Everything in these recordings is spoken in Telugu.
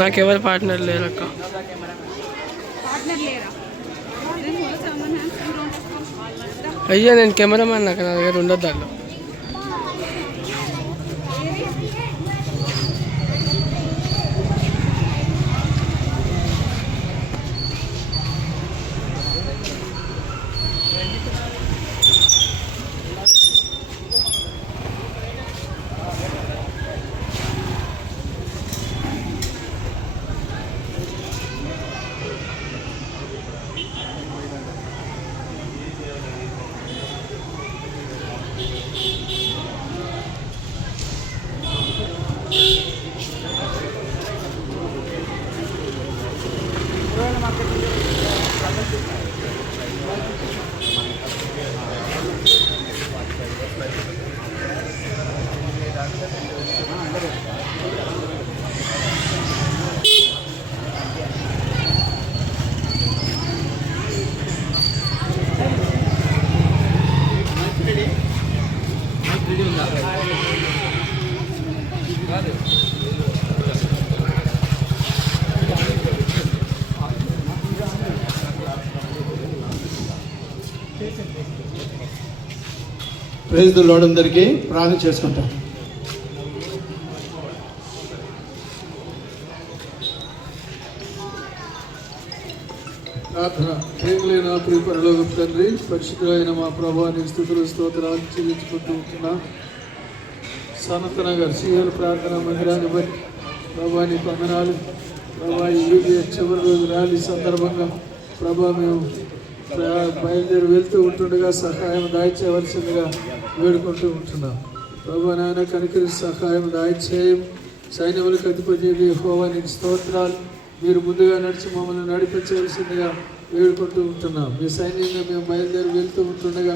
నాకెవరు పార్ట్నర్ లేరక్క. అయ్యా నేను కెమెరామ్యాన్, నాకు నా దగ్గర ఉండదు దాంట్లో. Praise the lord. అందరికీ ప్రార్థన చేసుకుంటాం. ప్రార్థన. ప్రేమలైన ప్రియ పరలోకపు తండ్రి, పరిశుద్ధులైన మా ప్రభువానికి స్తుతులు స్తోత్రాలు చెల్లించుకుంటూ ఉంటున్నా. సనతన గారు సీఎల్ ప్రార్థన మందిరాన్ని బట్టి ప్రభువాని వందనాలు. ప్రభా ఈ చివరి రోజు ర్యాలీ సందర్భంగా ప్రభా మేము బయలుదేరి వెళ్తూ ఉంటుండగా సహాయం దాయిచేయవలసిందిగా వేడుకుంటూ ఉంటున్నాం. ప్రభా నాయన కనికరి సహాయం దాయిచేయం. సైన్యములకు అధిపతి యెహోవా నీకు స్తోత్రాలు. మీరు ముందుగా నడిచి మమ్మల్ని నడిపించవలసిందిగా వేడుకుంటూ ఉంటున్నాం. మీ సైన్యంగా మేము బయలుదేరి వెళ్తూ ఉంటుండగా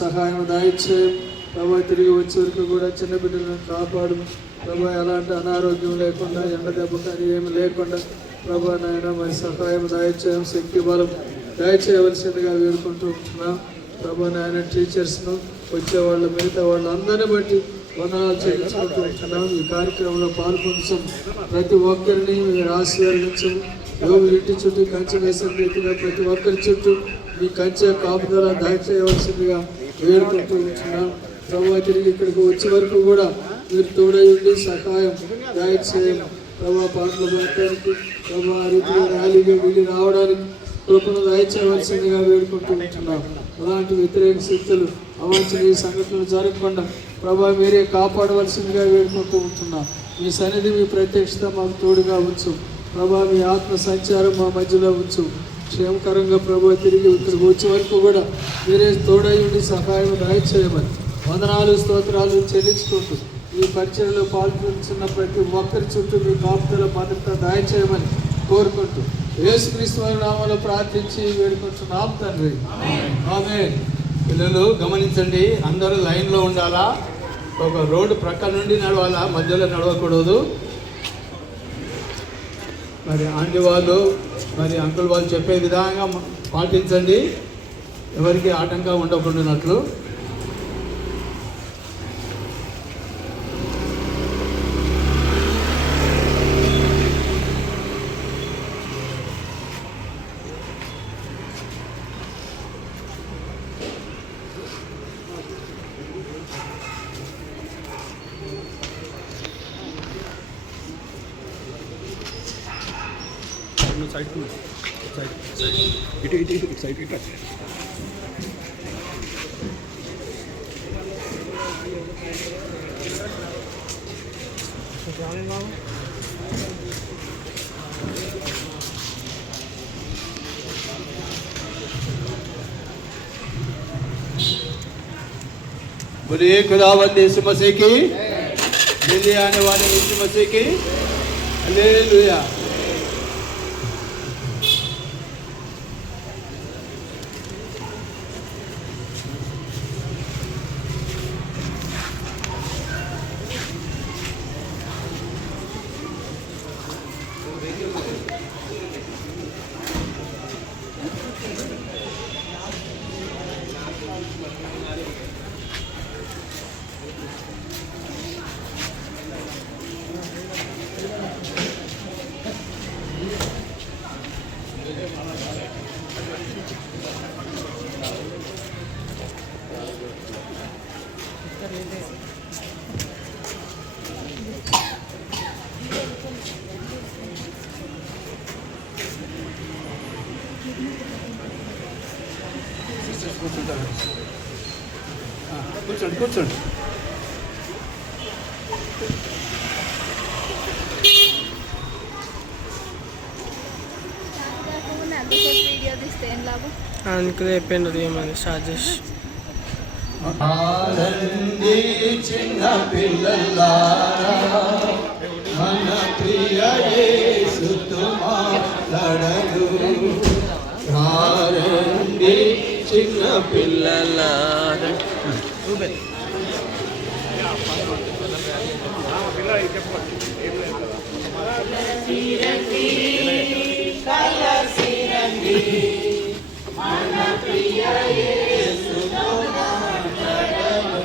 సహాయం దాయిచేయం. ప్రభా తిరిగి వచ్చే వరకు కూడా చిన్న బిడ్డలను కాపాడు. ప్రభా ఎలాంటి అనారోగ్యం లేకుండా, ఎండ దెబ్బ కానీ ఏమి లేకుండా ప్రభా నాయన మరి సహాయం దాయిచేయం. శక్తి బలం దయచేయవలసిందిగా వేడుకుంటూ ఉంటున్నాం. ప్రభా నాయన టీచర్స్ను, వచ్చేవాళ్ళు, మిగతా వాళ్ళు అందరిని బట్టి వందనాలు చెల్లించుకుంటూ ఉంటున్నాం. ఈ కార్యక్రమంలో పాల్గొంటాం. ప్రతి ఒక్కరిని మీరు ఆశీర్వదించం. యోగు ఇంటి చుట్టూ కంచె వేసిన రీతిగా ప్రతి ఒక్కరి చుట్టూ మీ కంచె కాపుదల దయచేయవలసిందిగా వేడుకుంటూ ఉంటున్నాం. ప్రభా తిరిగి ఇక్కడికి వచ్చే వరకు కూడా మీరు తోడై ఉండి సహాయం దయచేయం. ప్రభా పాటలు పాడటానికి, ప్రభా రీతిగా ర్యాలీగా వెళ్ళి రావడానికి కృపను దయచేయవలసిందిగా వేడుకుంటూ ఉంటున్నాం. అలాంటి వ్యతిరేక శక్తులు, అవాంఛనీయ సంఘటనలు జరగకుండా ప్రభా మీరే కాపాడవలసిందిగా వేడుకుంటూ ఉంటున్నాం. మీ సన్నిధి, మీ ప్రత్యక్షత మాకు తోడుగా ఉంచు. ప్రభా మీ ఆత్మ సంచారం మా మధ్యలో ఉంచు. క్షేమకరంగా ప్రభా తిరిగి ఇక్కడికి వచ్చే వరకు కూడా మీరే తోడై ఉండి సహాయం దయచేయమని వందనాలు స్తోత్రాలు చెల్లించుకుంటూ ఈ పరిచయలో పాల్గొంటున్న ప్రతి ఒక్కరి చుట్టూ మీ కాపుదల భద్రత దయచేయమని కోరుకుంటూ యేసుక్రీస్తు వారి నామములో ప్రార్థించి వేడుకుంటున్నాం తండ్రి. ఆమేన్. పిల్లలు గమనించండి, అందరూ లైన్లో ఉండాలా. ఒక రోడ్డు ప్రక్క నుండి నడవాలా, మధ్యలో నడవకూడదు. మరి ఆంటీ వాళ్ళు, మరి అంకుల్ వాళ్ళు చెప్పే విధంగా పాటించండి, ఎవరికి ఆటంకం ఉండకుండానట్లు. बोलिए खुदावंद यीशु मसीह की, जल्दी आने वाले यीशु मसीह की। हालेलुया। కూర్చోండి కూర్చోండి. వీడియో తీస్తే ఏం లాభం? అందుకే అయిపోయింది ఏమని స్టార్ట్ చేసి ఆనంది చిన్న పిల్లలారా, మన ప్రియ యేసుతో మాట్లాడను. ఆనంది చిన్న పిల్లలారా. మన ప్రియ యేసుతో మాట్లాడను.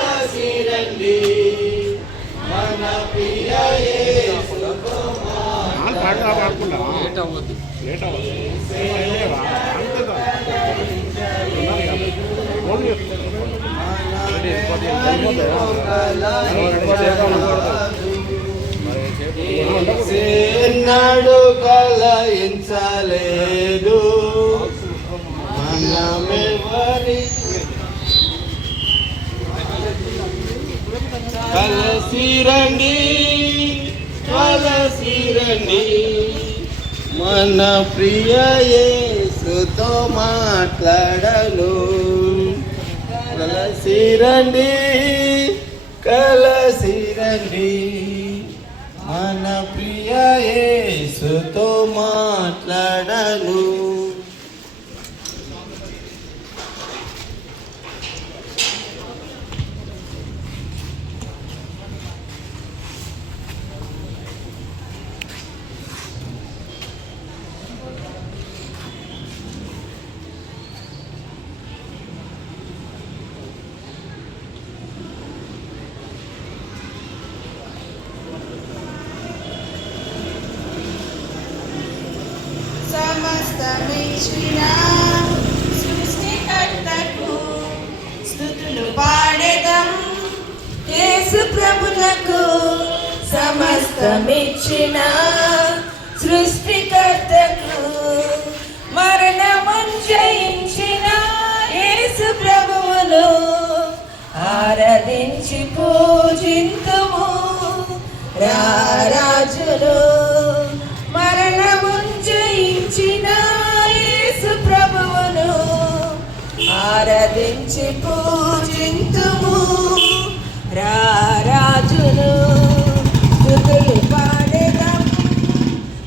కలసిరండి మన ప్రియ యేసుతో మాట్లాడను. ఎన్నడు కలయించలేదు మనమెవరి. కలసిరండి కలసిరండి మన ప్రియ యేసుతో మాట్లాడను. కలసిరండి కలసిరండి మన ప్రియ యేసుతో మాట్లాడను. సమస్తమిచ్చిన సృష్టికర్తకు స్తుతులు పాడెదం. యేసు ప్రభునకు సమస్తమిచ్చిన సృష్టికర్తకు మరణమును జయించిన యేసు ప్రభువును ఆరాధించి పూజింతుము. రారాజును మరణమును జయించిన యేసు ప్రభువును ఆరాధించి పూజింతుము. రారాజును స్తుతులు పాడెదం.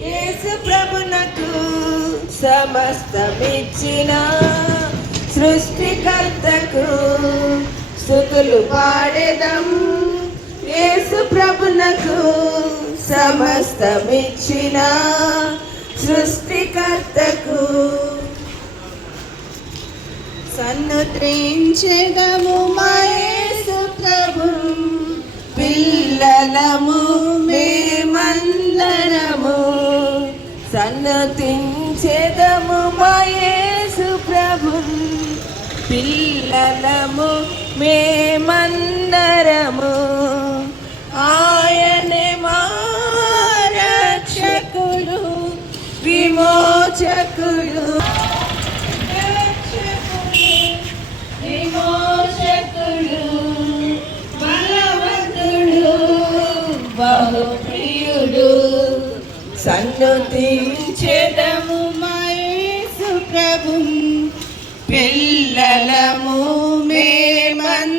యేసు ప్రభునకు సమస్తమిచ్చిన సృష్టికర్తకు స్తుతులు పాడెదం. యేసు ప్రభునకు సమస్తమిచ్చిన సృష్టికర్తకు సన్నుతించెదము మా యేసు ప్రభుం. పిల్లలము మేమందరము సన్నుతించెదము మా యేసు ప్రభుం. పిల్లలము మేమందరము ఆయనే మా రక్షకుడు విమోచకుడు బలవంతుడు బహుప్రియుడు సన్నుతించెదము మా యేసు ప్రభుం పిల్లలము మేమందరము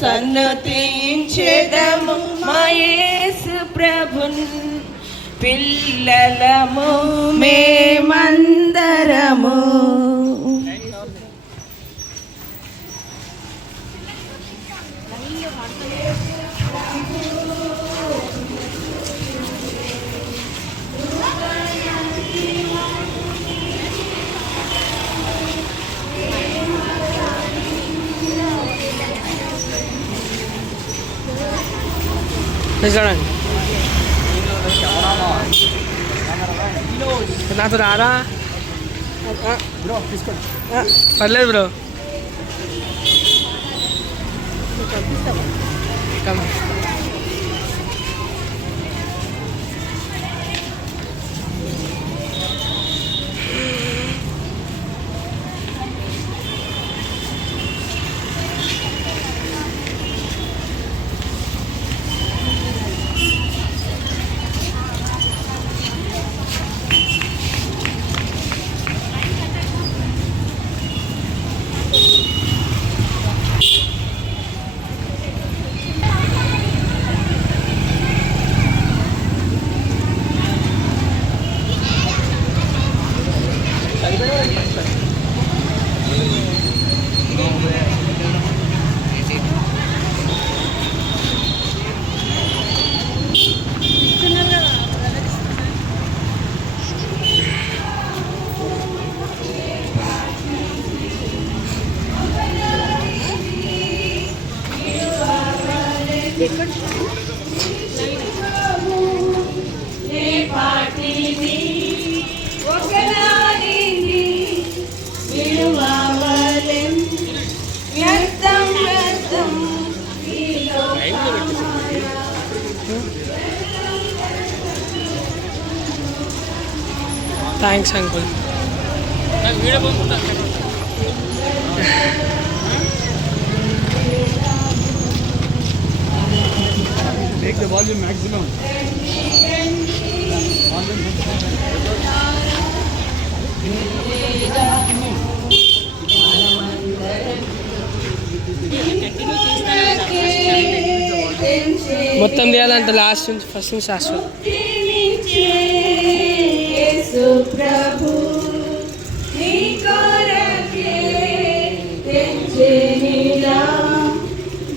సన్నుతించెదము మా యేసు ప్రభున్ పిల్లలము మేమందరము. చూడండి నాతో రారా పర్లేదు bro thanks uncle. Make the volume maximum. మొత్తం తీయాలంటే లాస్ట్ నుంచి ఫస్ట్ నుంచి లాస్ట్ యేసు ప్రభు నీ కొరకే తెచ్చినిలా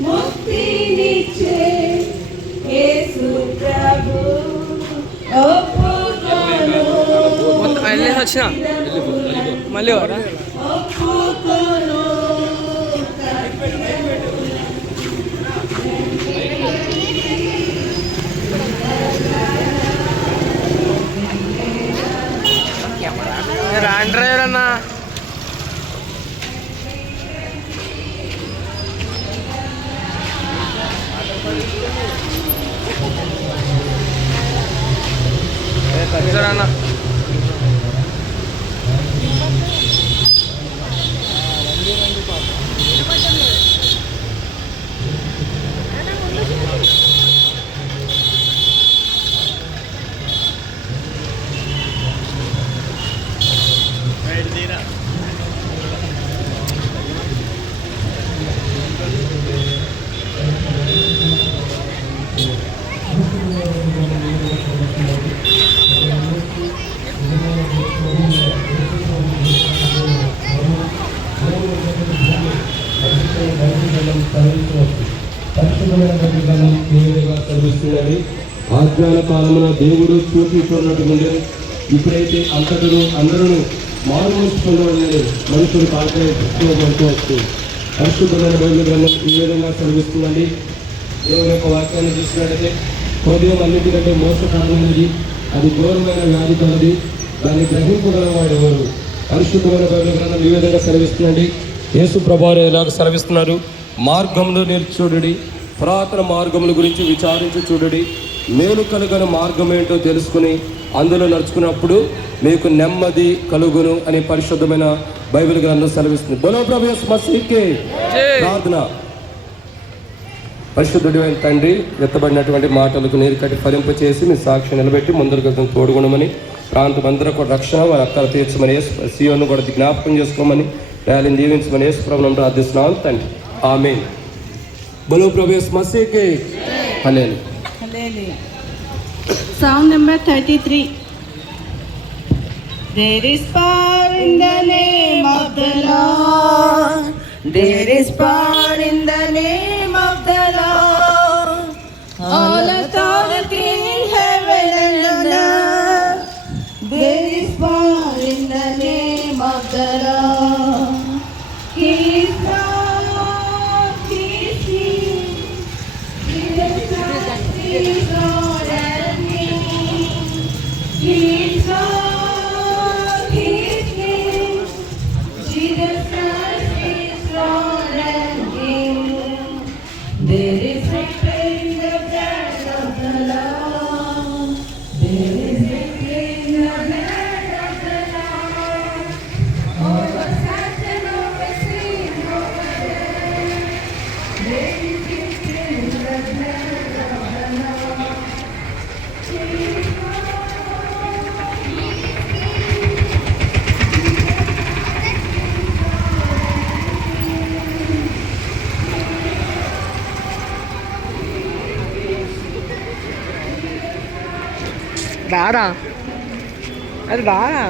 ముక్తినిచ్చే యేసు ప్రభు ఒప్పుకోను మొత్తం వెళ్ళేసి వచ్చిన మళ్ళీ వారా ఒప్పుకోను రాండి డ్రైవర్ అన్నా. అన్న చదివిస్తున్నది ఆజ్ఞాన కాలమున దేవుడు చూపించుకున్నటువంటి ఇప్పుడైతే అందరూ మారుమోసుకున్నవాళ్ళని మనుషులు కాల్పడుతూ పరిశుద్ధమైన బైబిల్ గ్రంథం ఈ విధంగా చదివిస్తుందండి. దేవుని యొక్క వాక్యాన్ని చూసినట్లయితే హృదయం అన్నిటికంటే మోసకారమైనది, అది ఘోరమైన వ్యాధి కలది, దాన్ని గ్రహింపగలవాడు ఎవరు? పరిశుద్ధమైన బైబిల్ గ్రంథం ఈ విధంగా సెలవిస్తుందండి. యేసు ప్రభువారు ఇలాగ సెలవిస్తున్నారు, మార్గంలో నిల్చుడి, పురాతన మార్గముల గురించి విచారించి చూడడి, మేలు కలుగని మార్గం ఏంటో తెలుసుకుని అందులో నడుచుకున్నప్పుడు మీకు నెమ్మది కలుగును అని పరిశుద్ధమైన బైబిల్ గ్రంథం సెలవిస్తుంది. బోలో ప్రభు యేసు మసీహుకి ప్రార్థన. పరిశుద్ధుడైన తండ్రి, ఎత్తబడినటువంటి మాటలకు నీరు కట్టి ఫలింప చేసి మీ సాక్షి నిలబెట్టి ముందరకు తోడుగుణమని, ప్రాంతం అందరూ కూడా రక్షణ వారి అక్కలు తీర్చమని, సీయోను కూడా జ్ఞాపకం చేసుకోమని, ర్యాలీని దీవించమని యేసు ప్రభువును ప్రార్థిస్తున్నాను తండ్రి. ఆమేన్. బోలో ప్రభు యేసు మసీహుకి హల్లెలూయా. Song number 33. There is power in the name of the Lord. There is power in the name of the Lord. All authority in heaven and on earth. There is power in the name of the Lord. He is Lord, He is King. He is Lord, He is Lord and King. He is Lord, He is King. Jesus Christ is Lord and King. There is victory in the blood of the Lord. There is victory in the blood of the Lord. Over Satan, over sin, over death. There is victory in the blood of the Lord. He is Lord, He is King. రారా, అది రారా.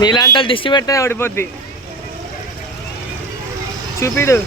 నీలాంటి దిష్టి పెడితే ఓడిపోద్ది. చూపిడు.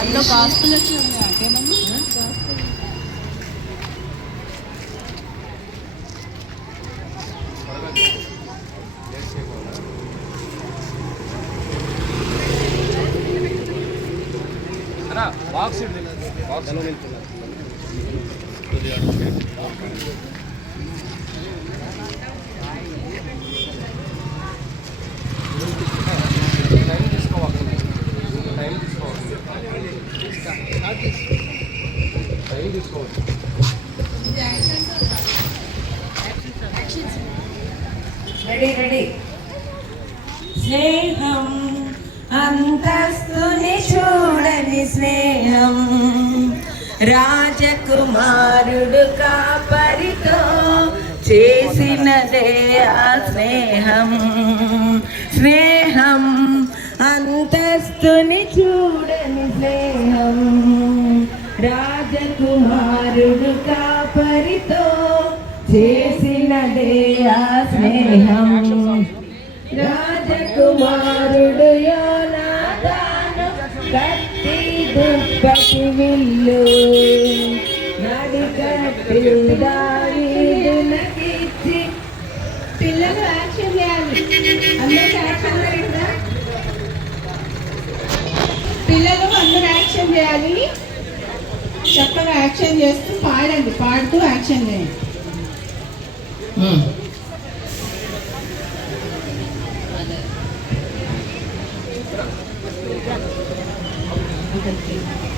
అందులో గాస్పుల్ వచ్చి ఉంది అకేమన్నా బాక్స్ రెడీ స్నేహం అంతస్తుని చూడని స్నేహం రాజకుమారుడు కాపరితో చేసినదే ఆ స్నేహం. స్నేహం అంతస్తుని చూడని స్నేహం రాజకుమారుడు కాపరితో చేసినదే ఆ స్నేహం. రాజకుమారుడు యోనాతాను కత్తి దుప్పటి విల్లు నడికట్టు దావీదునకిచ్చి. పిల్లలు యాక్షన్ చేయాలి, అందరూ యాక్షన్ చేయండి. పిల్లలు అందరూ యాక్షన్ చేయాలి, చక్కగా యాక్షన్ చేస్తూ పాడండి, పాడుతూ యాక్షన్ చేయండి.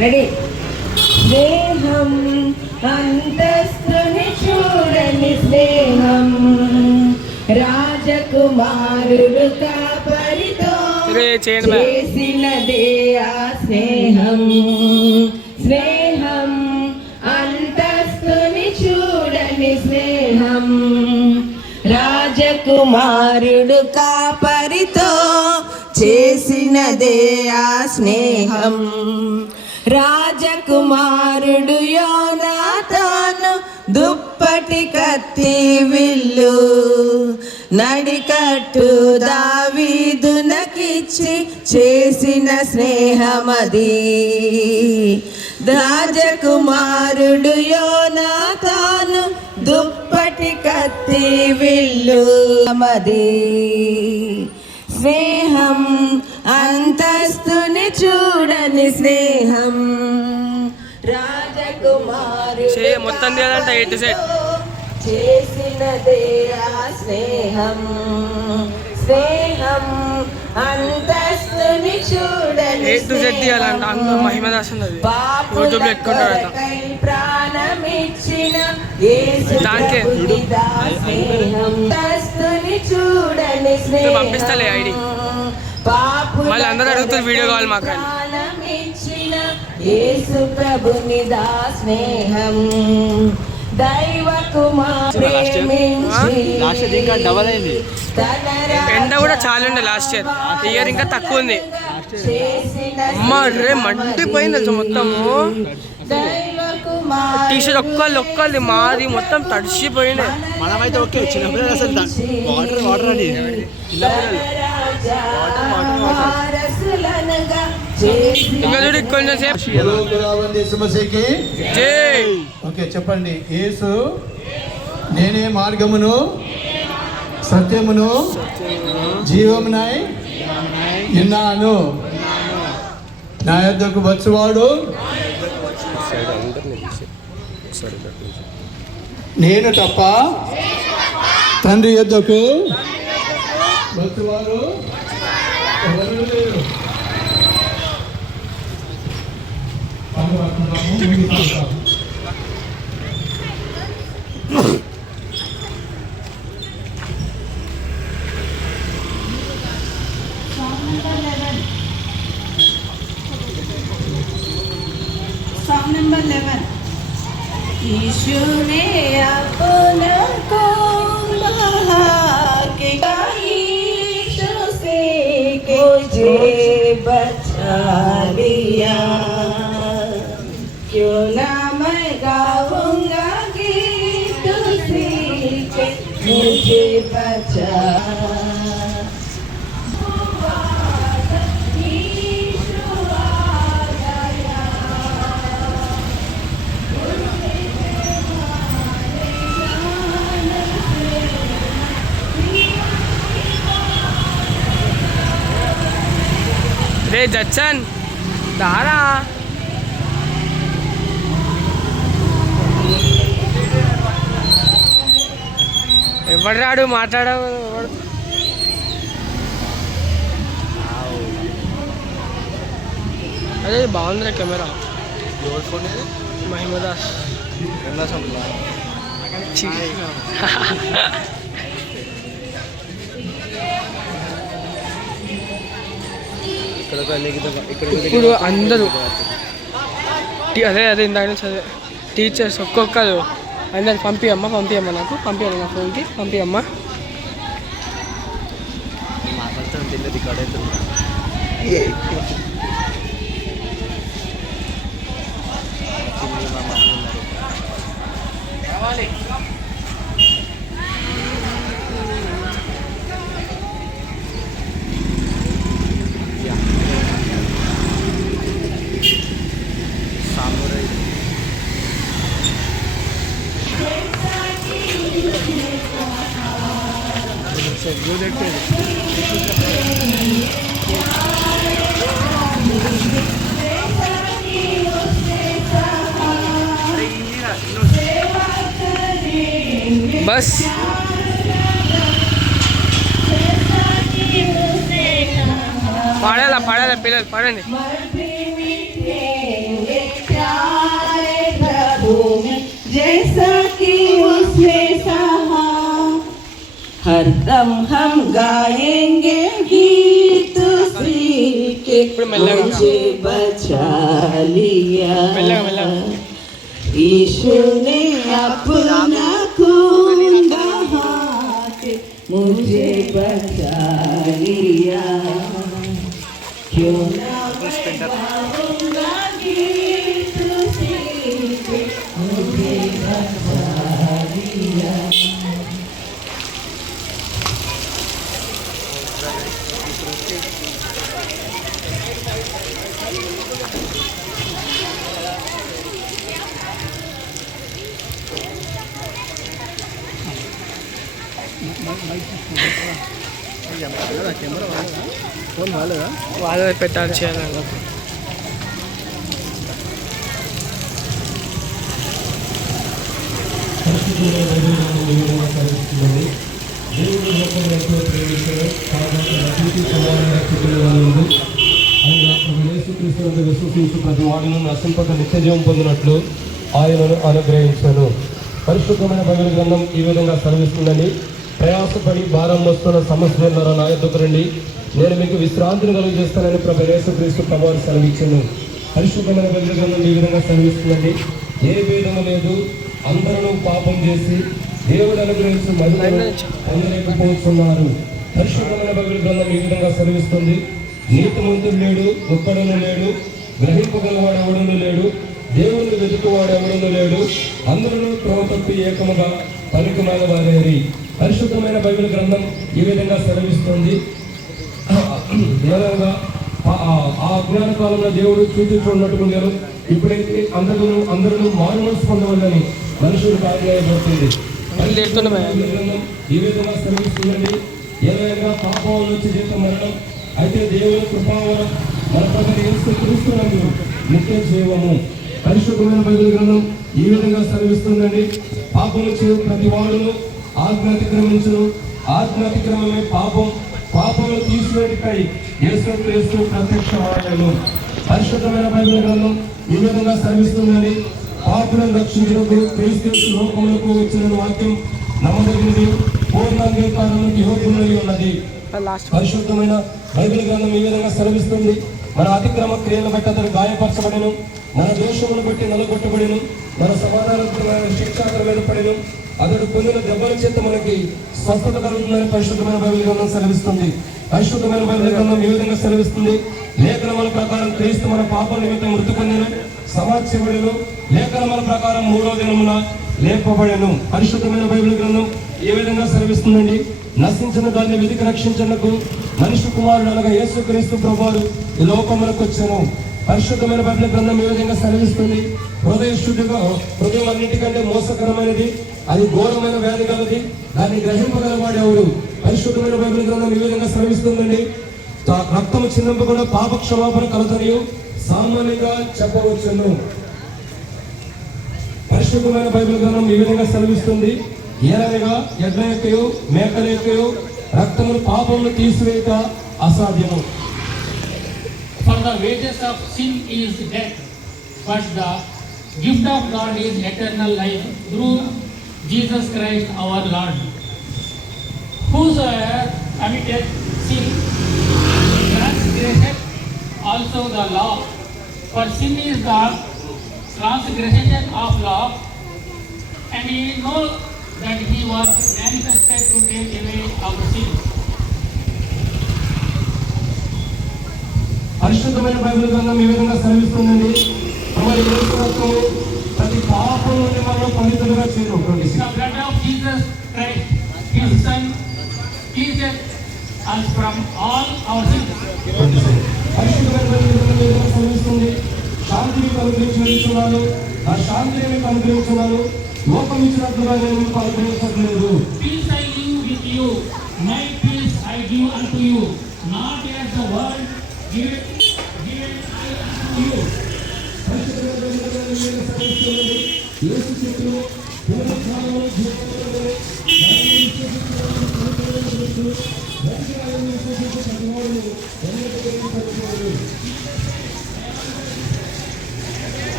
రెడీ. స్నేహం అంతస్తుని చూడని స్నేహం, రాజకుమారుడు కాపరితో చేసినదే ఆ స్నేహం. స్నేహం అంతస్తుని చూడని స్నేహం, రాజకుమారుడు కాపరితో చేసినదే ఆ స్నేహం. రాజకుమారుడు యోనాతాను దుప్పటి కత్తి విల్లు నడికట్టు దావీదునకిచ్చి చేసిన స్నేహమది. రాజకుమారుడు యోనాతాను దుప్పటి కత్తి విల్లు మది. స్నేహం అంతస్తుని చూడని స్నేహం, రాజకుమారుడు మొత్తం చేసినదే ఆ స్నేహం. స్నేహం అంతస్తుని చూడని పాపులకై ప్రాణమిచ్చిన యేసు ప్రభునిదా స్నేహం. అంతస్తుని చూడని స్నేహం, పాపులకై ప్రాణమిచ్చిన యేసు ప్రభునిదా స్నేహం. దైవ కుమారుడు ఎండ కూడా చాలా ఉండే లాస్ట్ ఇయర్ ఇంకా తక్కువ ఉంది. అమ్మ రే మండిపోయింది తెలుసు మొత్తము. టీషర్ట్ ఒక్కళ్ళది మాది మొత్తం తడిసిపోయింది. మనమైతే ఓకే, చిన్నపిల్లలు అసలు వాటర్ అని ఇంకా చూడు కొంచెం సేపు. ఓకే చెప్పండి. యేసు నేనే మార్గమును సత్యమును జీవమునై ఉన్నాను, నా యొద్దకు వచ్చువాడు నేను తప్ప తండ్రి యొద్దకు వచ్చువారు ఎవరు లేరు. Song number 11. यीशु ने अपना को के यीशु से मुझे बचा लिया, क्यों ना मैं गाऊंगा गीत उसी के मुझे बचा. రే జచ్చన్ దారా ఎవడు రాడు మాట్లాడవు. అదే బాగుంది కెమెరా. మహిమదాస్ ఇప్పుడు అందరూ అదే ఇందాక నుంచి అదే టీచర్స్ ఒక్కొక్కరు అందరు పంపియమ్మ నాకు పంపియమ్మ, నా ఫోన్కి పంపియమ్మ. बस పాడాలా పాడాలా పిల్లలు పాడండి. जैसा कि उसने सहा हरदम हम गाएंगे गीत उसी के मुझे बचा लिया यीशु ने अपना खून बहा के मुझे बचा लिया क्यों ना गाऊंगा गीत उसी के मुझे बचा लिया. వాళ్ళ పెట్టాలి చేయాలి. విశ్వసించు ప్రతి వాడును నశింపక నిత్య జీవం పొందినట్లు ఆయనను అనుగ్రహించాను. పరిశుద్ధమైన బైబిల్ గ్రంథం ఈ విధంగా సెలవిస్తుందని, ప్రయాసపడి భారం మోస్తున్న సమస్యల నా యొద్దకు రండి, నేను మీకు విశ్రాంతిని కలుగజేస్తానని ప్రభు యేసుక్రీస్తు ప్రభువారు సెలవిచ్చాను. పరిశుద్ధమైన బైబిల్ గ్రంథం ఈ విధంగా సెలవిస్తుందండి, ఏ భేదము లేదు, అందరూ పాపం చేసి దేవుడు అనుగ్రహించిన మహిమను పొందలేకపోతున్నారు. పరిశుద్ధమైన బైబిల్ గ్రంథం ఈ విధంగా సెలవిస్తుంది, నీతిమంతుడు లేడు, ఒక్కడును లేడు, గ్రహింపగలవాడు ఎవడును లేడు, దేవుణ్ణి వెతుకువాడు ఎవడును లేడు, అందరూ త్రోవ తప్పి ఏకముగా పనికిమాల వారేరి. పరిశుద్ధమైన బైబిల్ గ్రంథం ఈ విధంగా సెలవిస్తుంది. ఆ అజ్ఞాన కాలంలో దేవుడు చూచున్నట్టుకుంటారు, ఇప్పుడైతే అందరూ మారు మనసు పొందవాలని మనుషులకు ఆజ్ఞాయబడుతుంది. ఈ విధంగా సెలవిస్తుందండి, ఏదైనా పాపం నుంచి జీవితం మరణం, అయితే దేవుని కృపావరం మన ప్రజలు యేసుక్రీస్తునందు నిత్య జీవము. పరిశుద్ధమైన బైబిల్ గ్రంథం ఈ విధంగా సెలవిస్తుందండి, పాపము చేయు ప్రతి వాడును ఆజ్ఞాతిక్రమించును, ఆజ్ఞాతిక్రమమే పాపం, పాపము తీసివేటికై యేసుక్రీస్తు ప్రత్యక్షమాయను. పరిశుద్ధమైన బైబిల్ గ్రంథం ఈ విధంగా సెలవిస్తుందండి, పాపులను రక్షించినప్పుడు క్రీస్తు లోకములకు వచ్చిన వాక్యం నమ్మదగినది, పూర్ణ అంగీకారానికి యోగ్యమై ఉన్నది. పరిశుద్ధమైన బైబిల్ గ్రంథం ఈ విధంగా సెలవిస్తుంది, మన అతిక్రమ క్రియలను బట్టి అతను గాయపరచబడిను, మన దోషమును బట్టి నలగొట్టబడిను, మన సమాధాన శిక్షాకరం ఏర్పడిను, అతడు పొందిన దెబ్బల చేత మనకి స్వస్థత కలుగుతుందని పరిశుద్ధమైన బైబిల్ గ్రంథం సెలవిస్తుంది. పరిశుద్ధమైన బైబిల్ గ్రంథం ఈ విధంగా సెలవిస్తుంది, లేఖనముల ప్రకారం క్రీస్తు మన పాపం నిమిత్తం మృతి పొందెను, సమాధ్యబడెను, లేఖనముల ప్రకారం 3వ దినమున లేపబడెను. పరిశుద్ధమైన బైబిల్ గ్రంథం ఏ విధంగా సెలవిస్తుందండి, నశించిన దాన్ని వెతికి రక్షించడానికి మనిషి కుమారుడు అనగా యేసుక్రీస్తు ప్రభువారు ఈ లోకములకు వచ్చాను. పరిశుద్ధమైన బైబిల్ గ్రంథం ఏ విధంగా సెలవిస్తుంది, హృదయ శుద్ధిగా హృదయం అన్నిటికంటే మోసకరమైనది, అది ఘోరమైన వ్యాధి కలది, దాన్ని గ్రహింపగలవాడు ఎవడు. పరిశుద్ధమైన బైబిల్ గ్రంథం ఈ విధంగా సెలవిస్తుందండి, రక్తము చిందింపకుండా పాప క్షమాపణ కలతనియు సామాన్యంగా చెప్పవచ్చును. పరిశుద్ధమైన బైబిల్ గ్రంథం ఈ విధంగా సెలవిస్తుంది, ఏలనగా ఎడ్ల యొక్కయు మేకల యొక్కయు రక్తమును పాపమును తీసివేయక అసాధ్యము. For the wages of sin is death, but the gift of God is eternal life through Jesus Christ our Lord. Whosoever committed sin transgresseth also the law, for sin is the transgression of law, and ye know that he was manifested to take away our sins. పరిశుద్ధమైన బైబిల్ గ్రంథం ఈ విధంగా సెలవిస్తుందండి, మరి యేసు రక్తము ప్రతి పాపం నుండి మనం పవిత్రులుగా చేయడం. The blood of Jesus Christ, his son, cleanses us from all our sins. పరిశుద్ధమైన బైబిల్ గ్రంథం ఈ విధంగా సెలవిస్తుంది, శాంతిని అనుగ్రహించున్నాను, ఆ శాంతిని మీకు అనుగ్రహించున్నాను, లోకం ఇచ్చినట్లుగా నేను మీకు అనుగ్రహించట్లేదు. Peace I leave with you, my peace give unto you, not as the world given I unto you.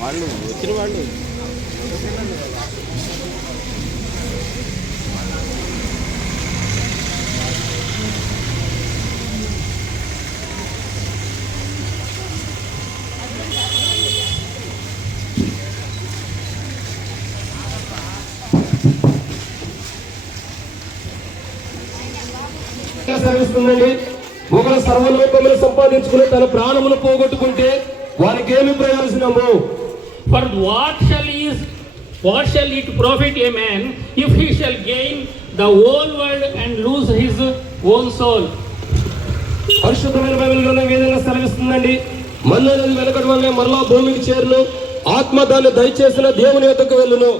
వాళ్ళు వచ్చిన వాళ్ళు సెలవిస్తుందండి. ఒకరు సర్వలోకములు సంపాదించుకుని తన ప్రాణమును పోగొట్టుకుంటే వారికి ఏమి ప్రయోజనము? For what shall it profit a man if he shall gain the whole world and lose his own soul? పరిశుద్ధమైన బైబిల్లోనే ఈ విధంగా సెలవిస్తుందండి. మన్నది వెనకటి వల్లే మరలా భూమికి చేరును, ఆత్మ దాన్ని దయచేసిన దేవుని యొద్దకు వెళ్ళును.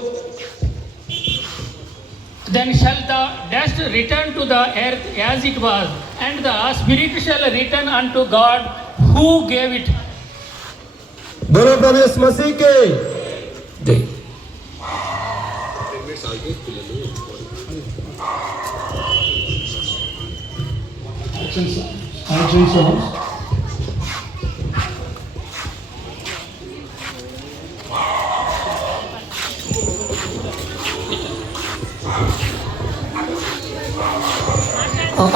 Then shall the dust return to the earth as it was, and the spirit shall return unto God who gave it. बोलो प्रभु यीशु मसीह के जय।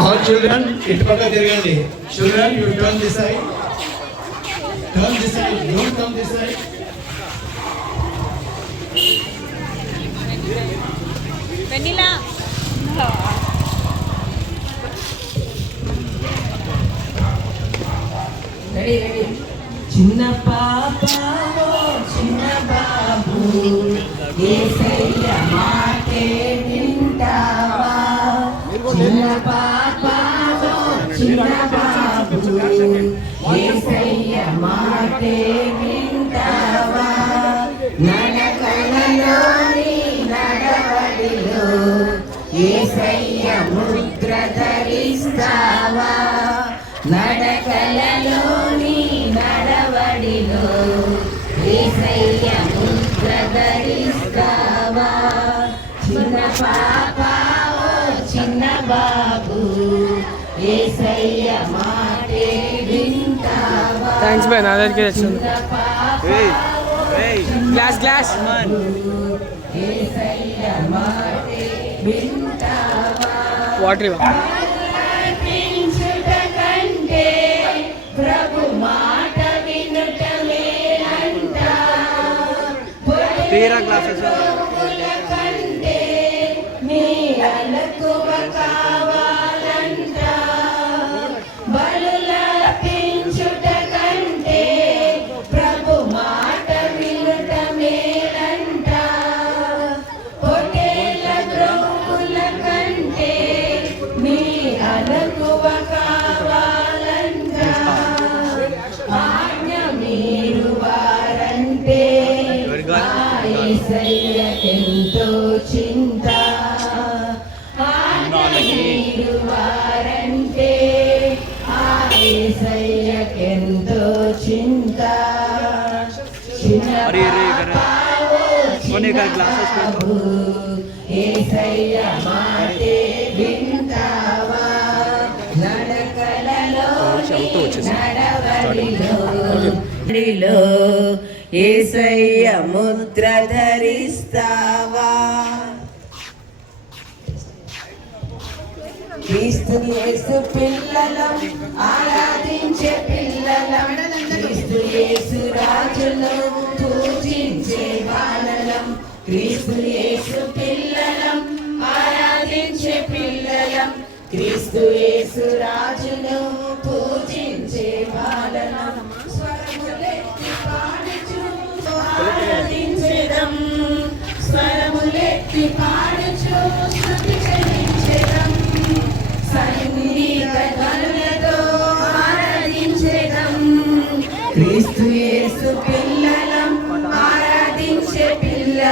All children, ఇటు పక్క తిరగండి. Children, you turn this side. Turn this side. Don't come this side. Vanilla చిన్న పాప చిన్న బాబు యేసయ్య మాటే వింటావా? చిన్న పాప చిన్న బాబు యేసయ్య మాటే వింటావా? నడకలలోని నడవడిలో యేసయ్య ముద్ర ధరిస్తావా? నడకలలోని నడవడిలో యేసయ్య ముద్ర ధరిస్తావా? చిన్న పాప చిన్న బాబు యేసయ్య మాటే వింటావా? థ్యాంక్స్ బాయ్, నా దగ్గరికి వచ్చింది. గ్లాస్ యేసయ్య మాటే వింటావా? వాటర్ ఇవ్వ. ప్రభు మాట వినుట మేలంట. కంటే మీ అలకువ కావాలంట. బలులర్పించుట కంటే ప్రభు మాట వినుట మేలంట. పొటేల గ్రోవుల కంటే మీ అలకువ కావాలంట. ఆజ్ఞ మీరు వారంటే యేసయ్యకెంతో చింత. ఆజ్ఞ మీరు వారంటే యేసయ్యకెంతో చింత. చిన్న పాపో చిన్న బాబు యేసయ్య మాటే వింటావా? నడకలలో నడవడిలో యేసయ్య ముద్ర ధరిస్తావా? క్రీస్తు యేసు పిల్లలం ఆరాధించే పిల్లలం. క్రీస్తు యేసు రాజును పూజించే బాలలం. క్రీస్తు యేసు పిల్లలం ఆరాధించే పిల్లలం. క్రీస్తు యేసు రాజును పూజించే బాలలం. స్వరములెత్తి పాడుచు ఆరాధించెదం. స్వరములెత్తి పాడుచు స్తుతి చెల్లించెదం. సంగీత ధ్వనులతో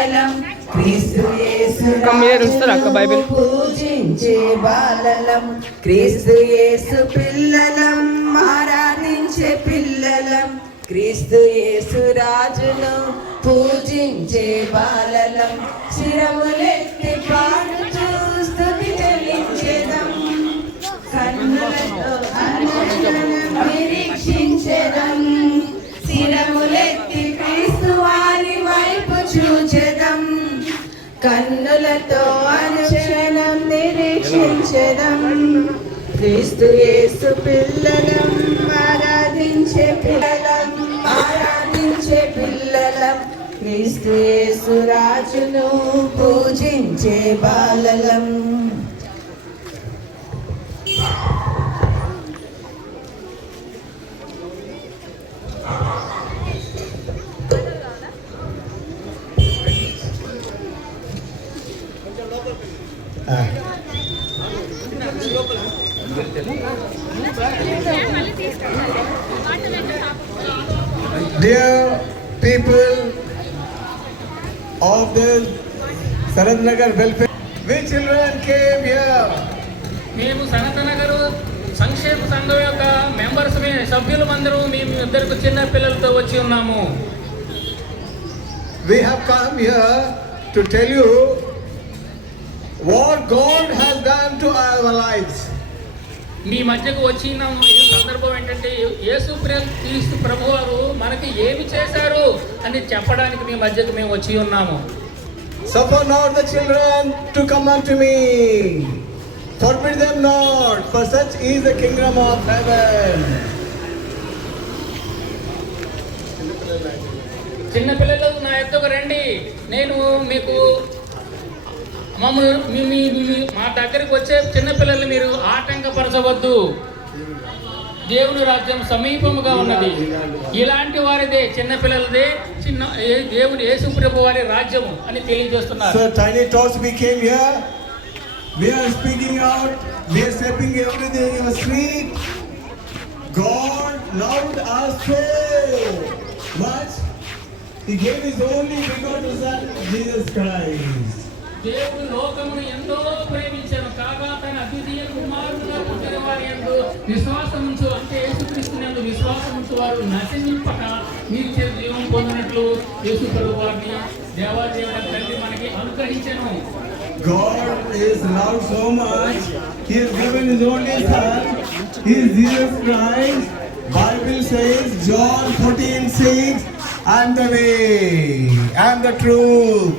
పిల్లలం క్రీస్తు యేసు అక్క మీరు చూస్తారా అక్క బైబిల్? పూజించే బాలలం క్రీస్తు యేసు పిల్లలం ఆరాధించే పిల్లలం క్రీస్తు యేసు రాజును పూజించే బాలలం శిరములెత్తి పాడుచూ స్తుతి చెల్లించెదం కన్నులతో నిరీక్షించెదం శిరములెత్తి క్రీస్తు వారి వైపు చూచెదం కన్నులతో అనుక్షణం నిరీక్షించెదం క్రీస్తు యేసు పిల్లలం ఆరాధించే పిల్లలం ఆరాధించే పిల్లలం క్రీస్తు యేసు రాజును పూజించే బాలలం. Dear people of the Sanat Nagar welfare, we children came here. మేము సనత్ నగర్ సంక్షేమ సంఘం యొక్క మెంబర్స్ సభ్యులమందరూ మేము ఇద్దరికి చిన్న పిల్లలతో వచ్చి ఉన్నాము. We have come here to tell you what God has done to our lives. మీ మధ్యకు వచ్చినాము. ఈ సందర్భం ఏంటంటే క్రీస్తు ప్రభువారు మనకి ఏమి చేశారు అని చెప్పడానికి మీ మధ్యకు మేము వచ్చి ఉన్నాము. Suffer not the children to come unto me, forbid them not, for such is the kingdom of heaven. చిన్న పిల్లలు నా యొద్దకు రండి, నేను మీకు మా దగ్గరికి వచ్చే చిన్నపిల్లలు మీరు ఆటంకపరచవద్దు, దేవుని రాజ్యం సమీపముగా ఉన్నది. ఇలాంటి వారిదే చిన్నపిల్లలదే దేవుని యేసు ప్రభు వారి రాజ్యము అని తెలియజేస్తున్నారు. So tiny tots we came here, we are speaking out, we are stepping everything in the street. God loved us so much, He gave His only begotten Son, Jesus Christ. దేవుడు లోకమును ఎంతో ప్రేమించాను కాగా తన అద్వితీయ కుమారుడుగా పుట్టిన వారి యందు విశ్వాసముంచు, అంటే యేసుక్రీస్తునందు విశ్వాసముంచు వారు నశింపక నిత్య జీవం పొందినట్లు యేసు ప్రభువు వారిని దేవాదేవుని తండ్రి మనకి అనుగ్రహించెను. God is loved so much, He has given His only Son, He is Jesus Christ. Bible says, John 14:6, I am the way, I am the truth,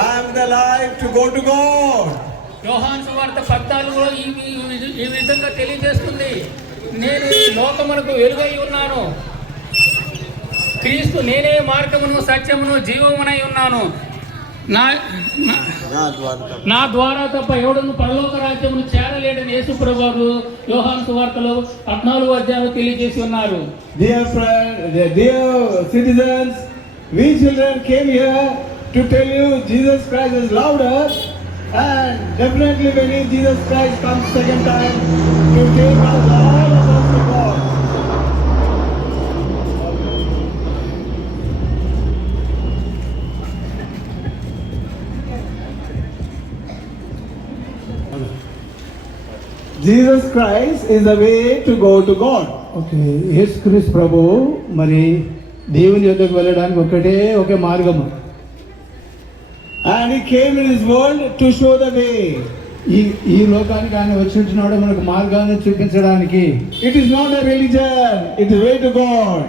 I am the life to go to God. యోహాను సువార్త 14లో ఈ విధంగా తెలియజేస్తుంది, నేను ఈ లోకమునకు వెలుగై ఉన్నాను, క్రీస్తు నేనే మార్గమును సత్యమును జీవమునై ఉన్నాను, నా ద్వారా తప్ప ఎవడను పరలోక రాజ్యమును చేరలేడని యేసు ప్రభువు యోహాను సువార్తలో 14వ అధ్యాయంలో తెలియజేసి ఉన్నారు. Dear friends, dear citizens, we children came here to tell you Jesus Christ has loved us, and definitely when Jesus Christ comes second time to take us all of us to God. Jesus Christ is the way to go to God. Okay, యేసుక్రీస్తు ప్రభు మరి దేవుని యొద్దకు వెళ్ళడానికి ఒకే మార్గము. And He came in His world to show the way. ఈ లోకానికి ఆయన వచ్చినాడు మనకు మార్గాన్ని చూపించడానికి. It is not a religion, it is way to God.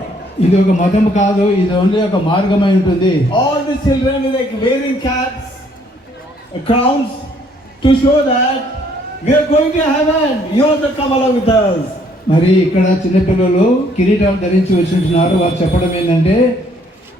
ఇది ఒక మతం కాదు, ఇది ఓన్లీ ఒక మార్గమై ఉంటుంది. All the children are like wearing caps, crowns, to show that we are going to heaven. You have to come along with us. మరి ఇక్కడ చిన్నపిల్లలు కిరీటాలు ధరించి వచ్చింటున్నారు. వారు చెప్పడం ఏంటంటే,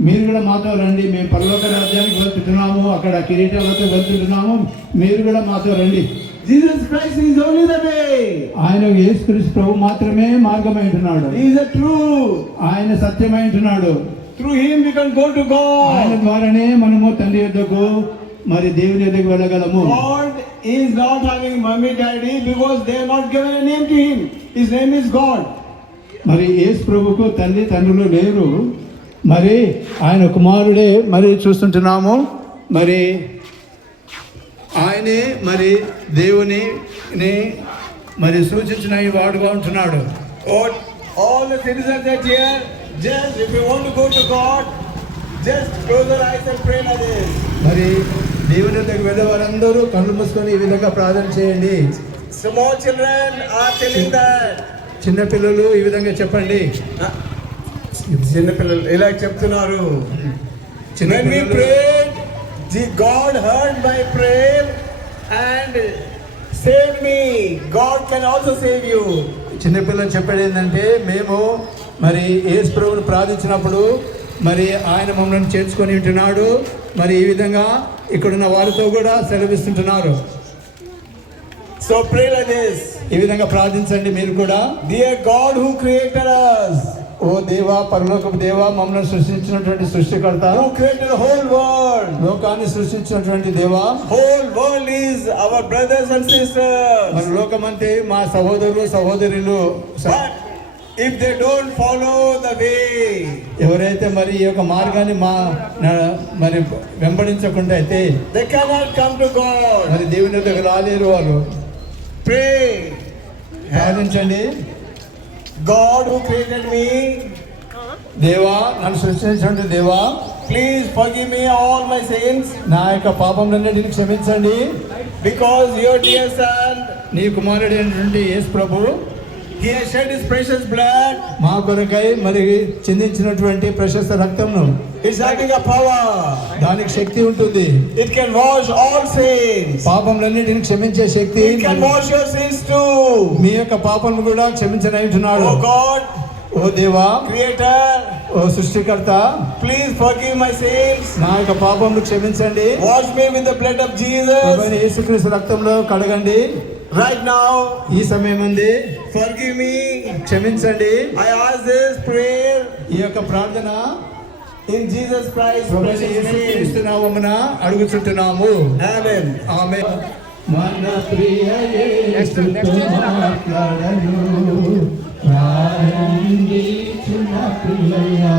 మీరు కూడా మాతో రండి, మేము పరలోక రాజ్యానికి వెళ్తుంటున్నాము, అక్కడ కిరీటాలతో వెళ్తుంటున్నాము, మీరు కూడా మాతో రండి. Jesus Christ is only the way. ఆయన యేసుక్రీస్తు ప్రభు మాత్రమే మార్గమై ఉంటున్నాడు. He is the truth. ఆయన సత్యమై ఉంటున్నాడు. Through Him we can go to ఆయన God. ద్వారానే మనము తండ్రి యొద్దకు మరి దేవుని యొద్దకు వెళ్ళగలము. God is not having mommy daddy because they have not given a name to Him. His name is God. మరి యేసు ప్రభుకు తండ్రులు లేరు, మరి ఆయన కుమారుడే మరి చూస్తుంటున్నాము. మరి ఆయనే మరి దేవుని మరి సూచించిన ఈ వాడుగా ఉంటున్నాడు. All the citizens that here, just if you want to go to God, just close your eyes and pray like this. మరి దేవుని దగ్గరికి వెళ్ళే వారందరూ కళ్ళు మూసుకొని ఈ విధంగా ప్రార్థన చేయండి. Small children are telling that. చిన్న పిల్లలు ఈ విధంగా చెప్పండి. చిన్న పిల్లలు ఇలా చెప్తున్నారు. When we prayed, God heard my prayer and saved me. God can also save you. చిన్నపిల్లలు చెప్పేది ఏంటంటే, మేము మరి యేసు ప్రభువును ప్రార్థించినప్పుడు మరి ఆయన మమ్మల్ని చేర్చుకొని ఉంటున్నాడు. మరి ఈ విధంగా ఇక్కడున్న వారితో కూడా సెలవిస్తుంటున్నారు. So pray like this. ఈ విధంగా ప్రార్థించండి మీరు కూడా. Dear God who created us, ఓ దేవా, పరలోకపు దేవా, మమ్మల్ని సృష్టించినటువంటి సృష్టికర్త, who created the whole world, లోకాన్ని సృష్టించినటువంటి దేవా, whole world is our brothers and sisters. మరి లోకమంతే మా సహోదరులు సహోదరులు. But if they don't follow the way, ఎవరైతే మరి ఈ యొక్క మార్గాన్ని మరి వెంబడించకుండా అయితే they cannot come to God. మరి దేవుని దగ్గర రాలేరు వాళ్ళు. Pray. ప్రార్థించండి. God who created me, దేవా, నన్ను సృష్టించండి దేవా, please forgive me all my sins, నా యొక్క పాపములన్నిటిని క్షమించండి. because your dear son, నీ కుమారుడు అయినటువంటి యేసు ప్రభు, he has shed his precious blood. మా కొరకై మరి చిందించినటువంటి ప్రశస్త రక్తంను, It's having a power. దానికి శక్తి ఉంటుంది. It can wash all sins. పాపములన్నిటిని క్షమించే శక్తి. It can wash your sins too. మీ యొక్క పాపములు కూడా క్షమించనంటున్నాడు. Oh God, ఓ దేవా, Creator, ఓ సృష్టికర్త, please forgive my sins. నా యొక్క పాపములు క్షమించండి. Wash me with the blood of Jesus. ప్రభువైన యేసుక్రీస్తు రక్తంలో కడగండి. Right now, ఈ సమయం ఉంది. forgive me. క్షమించండి. I ask this prayer ఈ యొక్క ప్రార్థన in Jesus Christ's ప్రభువైన precious name. యేసుక్రీస్తు నామమున అడుగుచుంటున్నాము. Amen. ఆమేన్. మన ప్రియ యేసుతో మాట్లాడను, ప్రారంభించిన ప్రియయ్యా.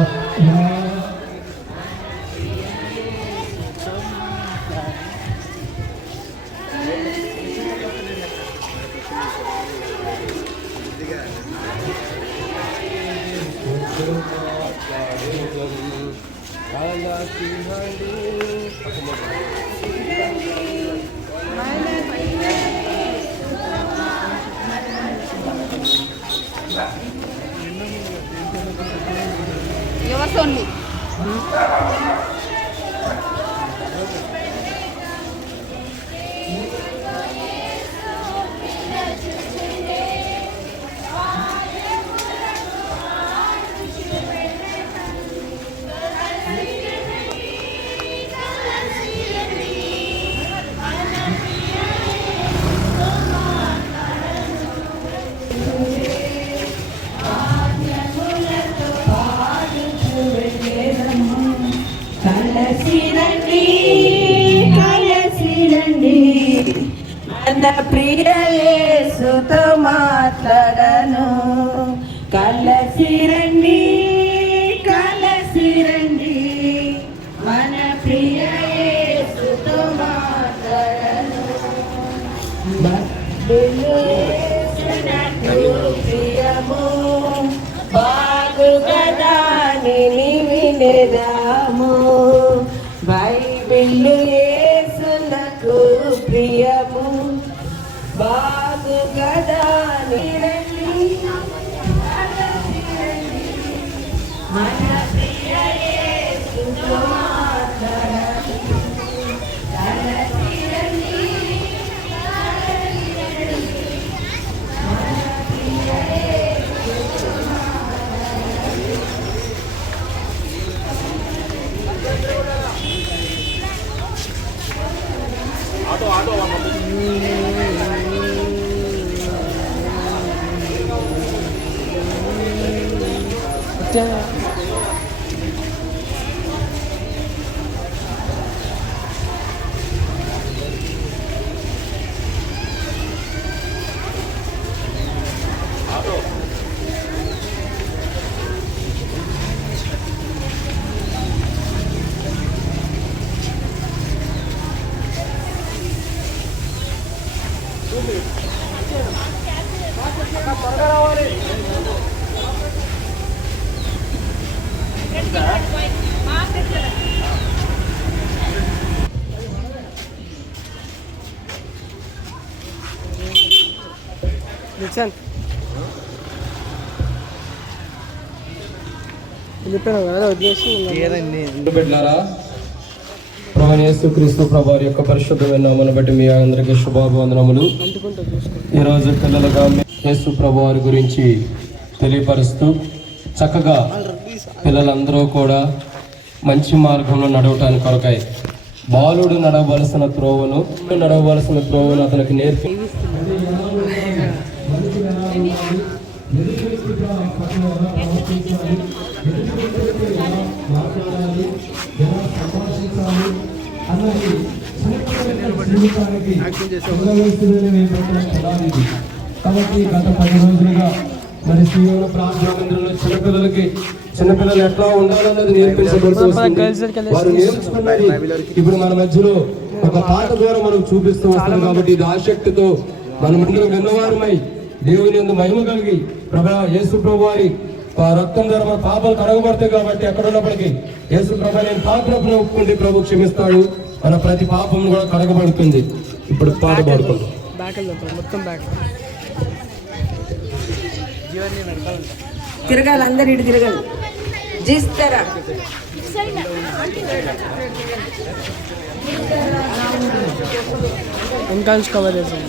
yours only. మన ప్రియ యేసుతో మాట్లాడను, కలసి రండి, కలసి రండి, మన ప్రియ యేసుతో మాట్లాడను. ప్రియము బాగుగదా వినేదాము, బైబిల్ యేసునకు ప్రియము బాగుగదా మన ప్రియ యేసుతో మాట్లాడను, కలసి రండి, మన ప్రియ యేసుతో మాట్లాడను. కిషన్ వెళ్ళిపోయినావు కదా వదిలేసి బిడ్డలారా, ప్రభువైన యేసుక్రీస్తు ప్రభువారి యొక్క పరిశుద్ధమైన నామమును బట్టి మీ అందరికీ శుభాభివందనములు. ఈరోజు పిల్లలుగా యేసు ప్రభువారి గురించి తెలియపరుస్తూ చక్కగా పిల్లలందరూ కూడా మంచి మార్గంలో నడవటానికి కొరకై బాలుడు నడవలసిన త్రోవను అతనికి నేర్పి కాబట్టి గత 10 రోజులుగా మరి సీఎం ప్రార్థన మందిరంలో చిన్నపిల్లలు ఎట్లా ఉండాలన్నది నేర్పించబడుతుంది. వారు నేర్చుకున్నది ఇప్పుడు మన మధ్యలో ఒక పాట ద్వారా మనం చూపిస్తూ వస్తాం. కాబట్టి ఇది ఆసక్తితో మన ముందు విన్నవారమై దేవుని యందు మహిమ కలిగి యేసు ప్రభు వారి రక్తం ద్వారా మన పాపాలు కడగబడతాయి. కాబట్టి ఎక్కడ ఉన్నప్పటికీ యేసు ప్రభు నేను పాపను ఒప్పుకుంటే ప్రభు క్షమిస్తాడు, మన ప్రతి పాపం కూడా కడగబడుతుంది. ఇప్పుడు పాట పాడుకుంటాం. తిరగాలి, అందరు ఇటు తిరగాలి. జిస్తరా ఇంకా కవర్ చేసాను.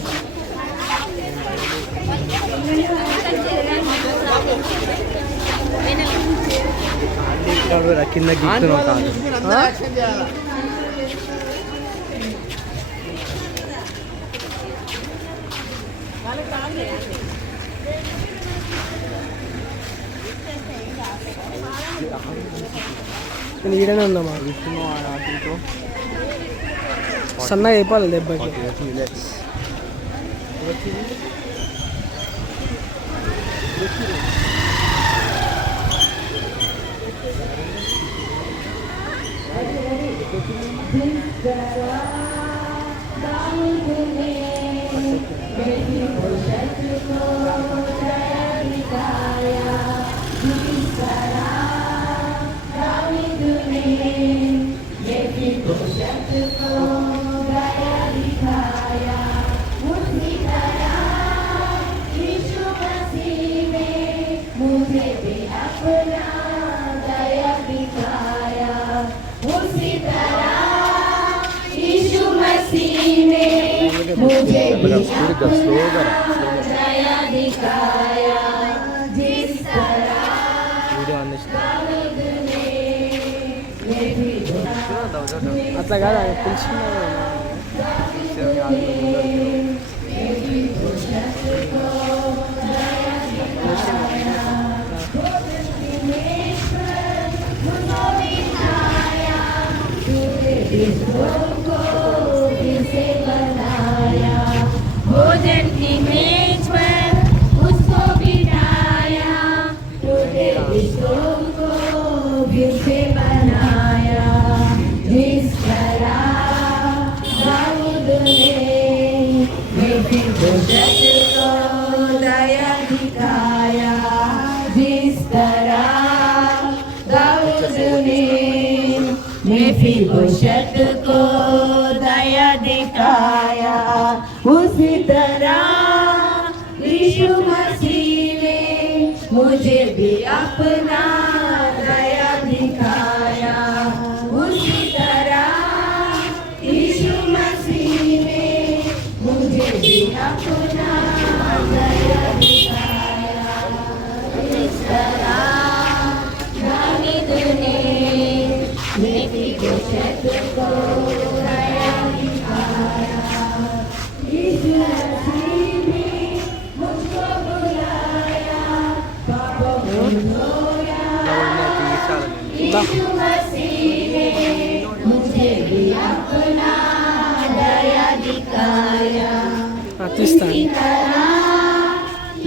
కింద నేను ఈడనే ఉందమ్మా. సన్నగా అయిపోవాలి దెబ్బకి. అట్లా కాదు ఆయన పిలిచిన भोजन की मेज पर उसको बिठाया, टूटे रिश्तों को फिर से बनाया। जिस तरह दाऊद ने मेफीबोशेत को दया दिखाया, जिस तरह दाऊद ने मेफीबोशेत को दया दिखाया, उसी तरह यीशु मसीह ने मुझे भी अपना दया दिखाया। उसी तरह यीशु मसीह ने मुझे भी अपना दया दिखाया। इस तरह दाऊद ने मेफीबोशेत को दया दिखाया। यीशु मसीह ने मुझको बुलाया, पापों को धोया। यीशु मसीह ने मुझे भी अपना दया दिखाया। उसी तरह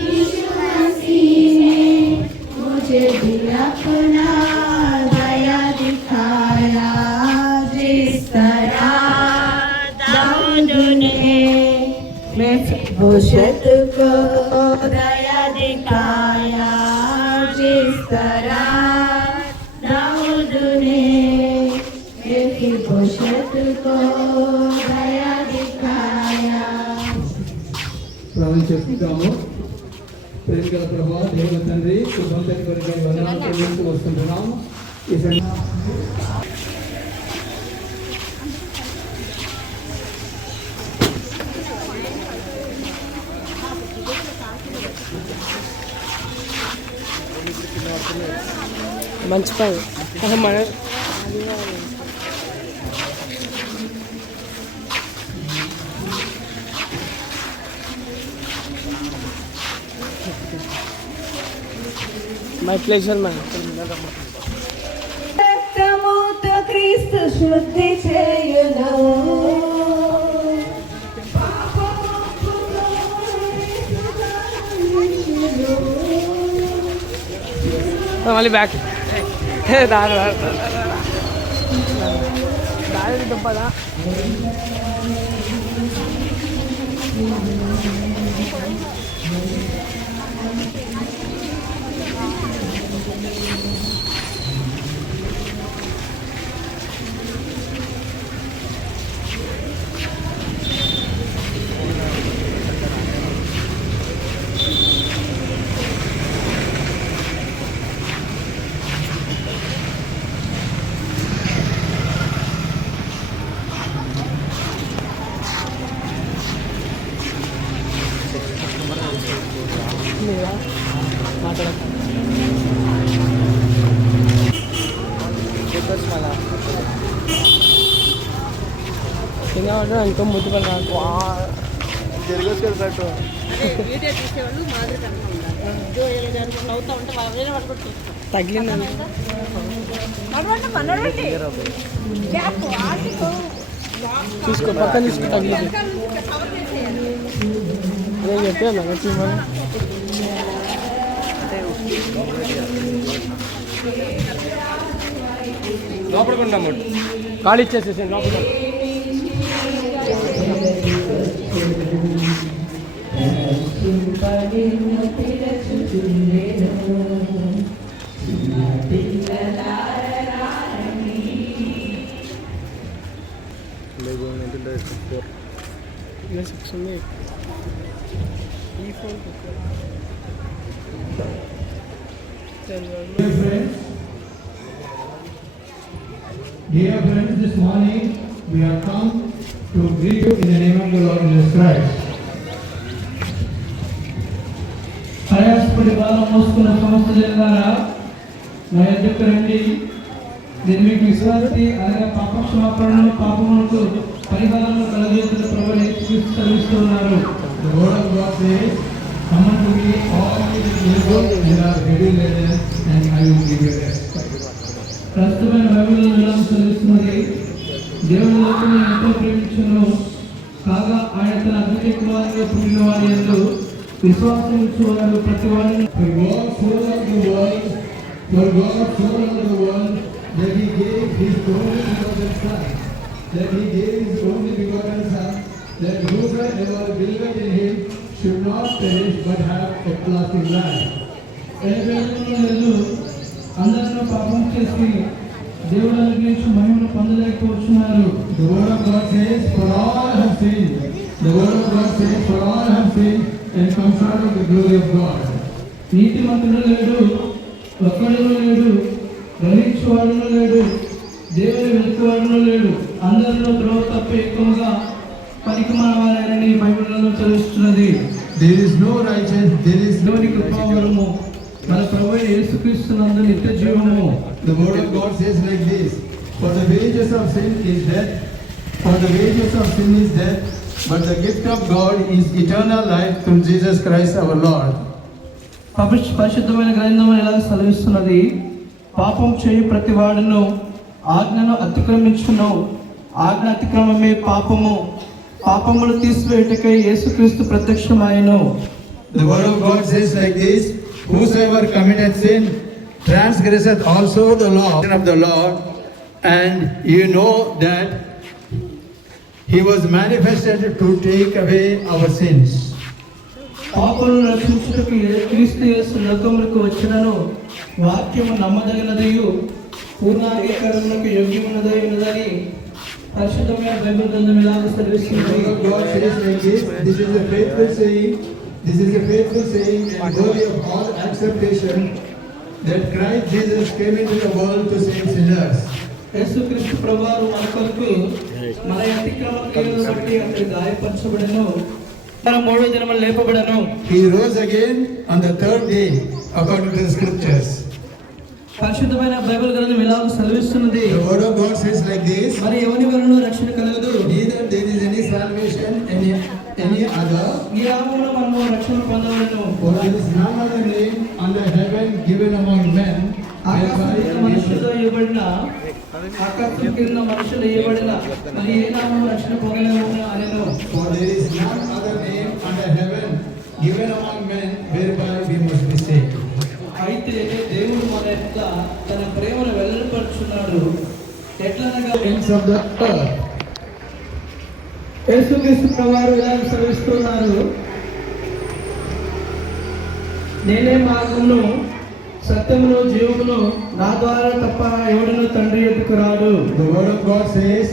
यीशु मसीह ने मुझे भी अपना दया दिखाया। जिस तरह दाऊद ने मेफीबोशेत को दया दिखाया, जिस तरह दाऊद ने मेफीबोशेत को दया दिखाया। ప్రార్థన చేసుకుంటాము. ప్రేమ గల ప్రభా దేవుని తండ్రి శుభంతటి కొరకు వందనాలు చెల్లిస్తూ వస్తుంటున్నాము. ఈ మంచి పని మన మై ప్లేజర్ మ్యాన్. రక్తముతో క్రీస్తు శుద్ధి చేయును. మళ్ళీ బ్యాక్ దారి తప్పదా. ఇంకా ఇంకో ముద్దుపడి నాకు తిరగట్టు తగిలింది. చూసుకో పక్కన చూసుకో తగిలింది. అదే చెప్పాను నచ్చి లోపలికి ఖాళీ ఇచ్చేసేసాను లోపల. ఈ phone Dear friends, this morning we have come to greet you in the name of the Lord Jesus Christ. ప్రయాసపడి భారం మోసుకున్న సమస్త జనారా నా ఎదుకు రండి. నేను మీకు విశ్వాసి అనగా పాపక్షమాపణను పాపములకు పరిహారము కలగజేస్తున్న ప్రభువు యేసుక్రీస్తు సెలవిస్తున్నారు. The word of God says, "Come unto me, all ye that labor and are heavy laden, and I will give you rest." ప్రస్తుతమైన బైబిల్లో ఇలా చదివిస్తున్నది, దేవుని లోకమును ఎంతో ప్రేమించును కాగా ఆయన తన అద్భుత కుమారునిగా పుట్టిన వారి యందు విశ్వాసం ఉంచువారు ప్రతి వారిని. For God so loved the world that he gave his only begotten Son, that whosoever believeth in him should not perish but have everlasting life. అందరూ పాపం చేసి దేవుడు అనుగ్రహించి మహిమను పొందలేకపోతున్నారు. The word of God says, for all have sinned. The word of God says, for all have sinned and come short of the glory of God. నీతిమంతుడు లేడు, ఒక్కడును లేడు, గ్రహించువాడును లేడు, దేవుని వెతుకువాడును లేడు, అందరిలో ద్రోవ తప్ప ఎక్కువగా పనికిమానవారని బైబిల్లో చదివిస్తున్నది. There is no righteous, there is no కృపావరము మన ప్రభువు యేసుక్రీస్తునందు నిత్య జీవము. The word of God says like this, for the wages of sin is death, but the gift of God is eternal life through Jesus Christ our Lord. పరిశుద్ధమైన గ్రంథం ఎలా సెలవిస్తున్నది, పాపం చేయి ప్రతి వాడును ఆజ్ఞను అతిక్రమించును, ఆజ్ఞ అతిక్రమమే పాపము, పాపములు తీసివేయుటకై యేసుక్రీస్తు ప్రత్యక్షమాయెను. The word of God says like this, whosoever committeth sin transgresseth also the law of the Lord, and you know that he was manifested to take away our sins. పాపములను రక్షించుటకు క్రీస్తు యేసు లోకములకు వచ్చినను వాక్యము నమ్మదగినదియు పూర్ణాంగీకరణకు యోగ్యమైనదని పరిశుద్ధమైన బైబిల్ గ్రంథం ఇలా సెలవిస్తుంది. God says like this, this is a faithful saying This is a faithful saying and worthy of all acceptation that Christ Jesus came into the world to save sinners. యేసుక్రీస్తు ప్రభువారు మన కొరకు మన అతిక్రమ క్రియలను బట్టి అతడు గాయపరచబడెను, మన 3వ దినమున లేపబడెను. He rose again on the 3rd day according to the scriptures. పరిశుద్ధమైన బైబిల్ గ్రంథం ఇలాగ సెలవిస్తున్నది. The word of God says like this. మరి ఎవని వలన రక్షణ కలగదు. Neither there is any salvation any other. ఈ నామమున మనము రక్షణ పొందవలెను. For there is none other name under heaven given among men. మనుషులతో ఇవ్వబడిన ఆకాశం కింద మనుషులు ఇవ్వబడిన మరి ఏ నామము రక్షణ పొందలేము అనెను. For there is none other name under heaven given among men whereby we must be saved. అయితే దేవుడు మన యొక్క తన ప్రేమను వెల్లడిపరుచున్నాడు. ఎట్లనగా Ends of the earth. యేసుక్రీస్తు ప్రభువారు ఇలా సెలవిస్తున్నారు, నేనే మార్గమును సత్యమును జీవమును, నా ద్వారా తప్ప ఎవడును తండ్రి యొద్దకు రాడు. The word of God says,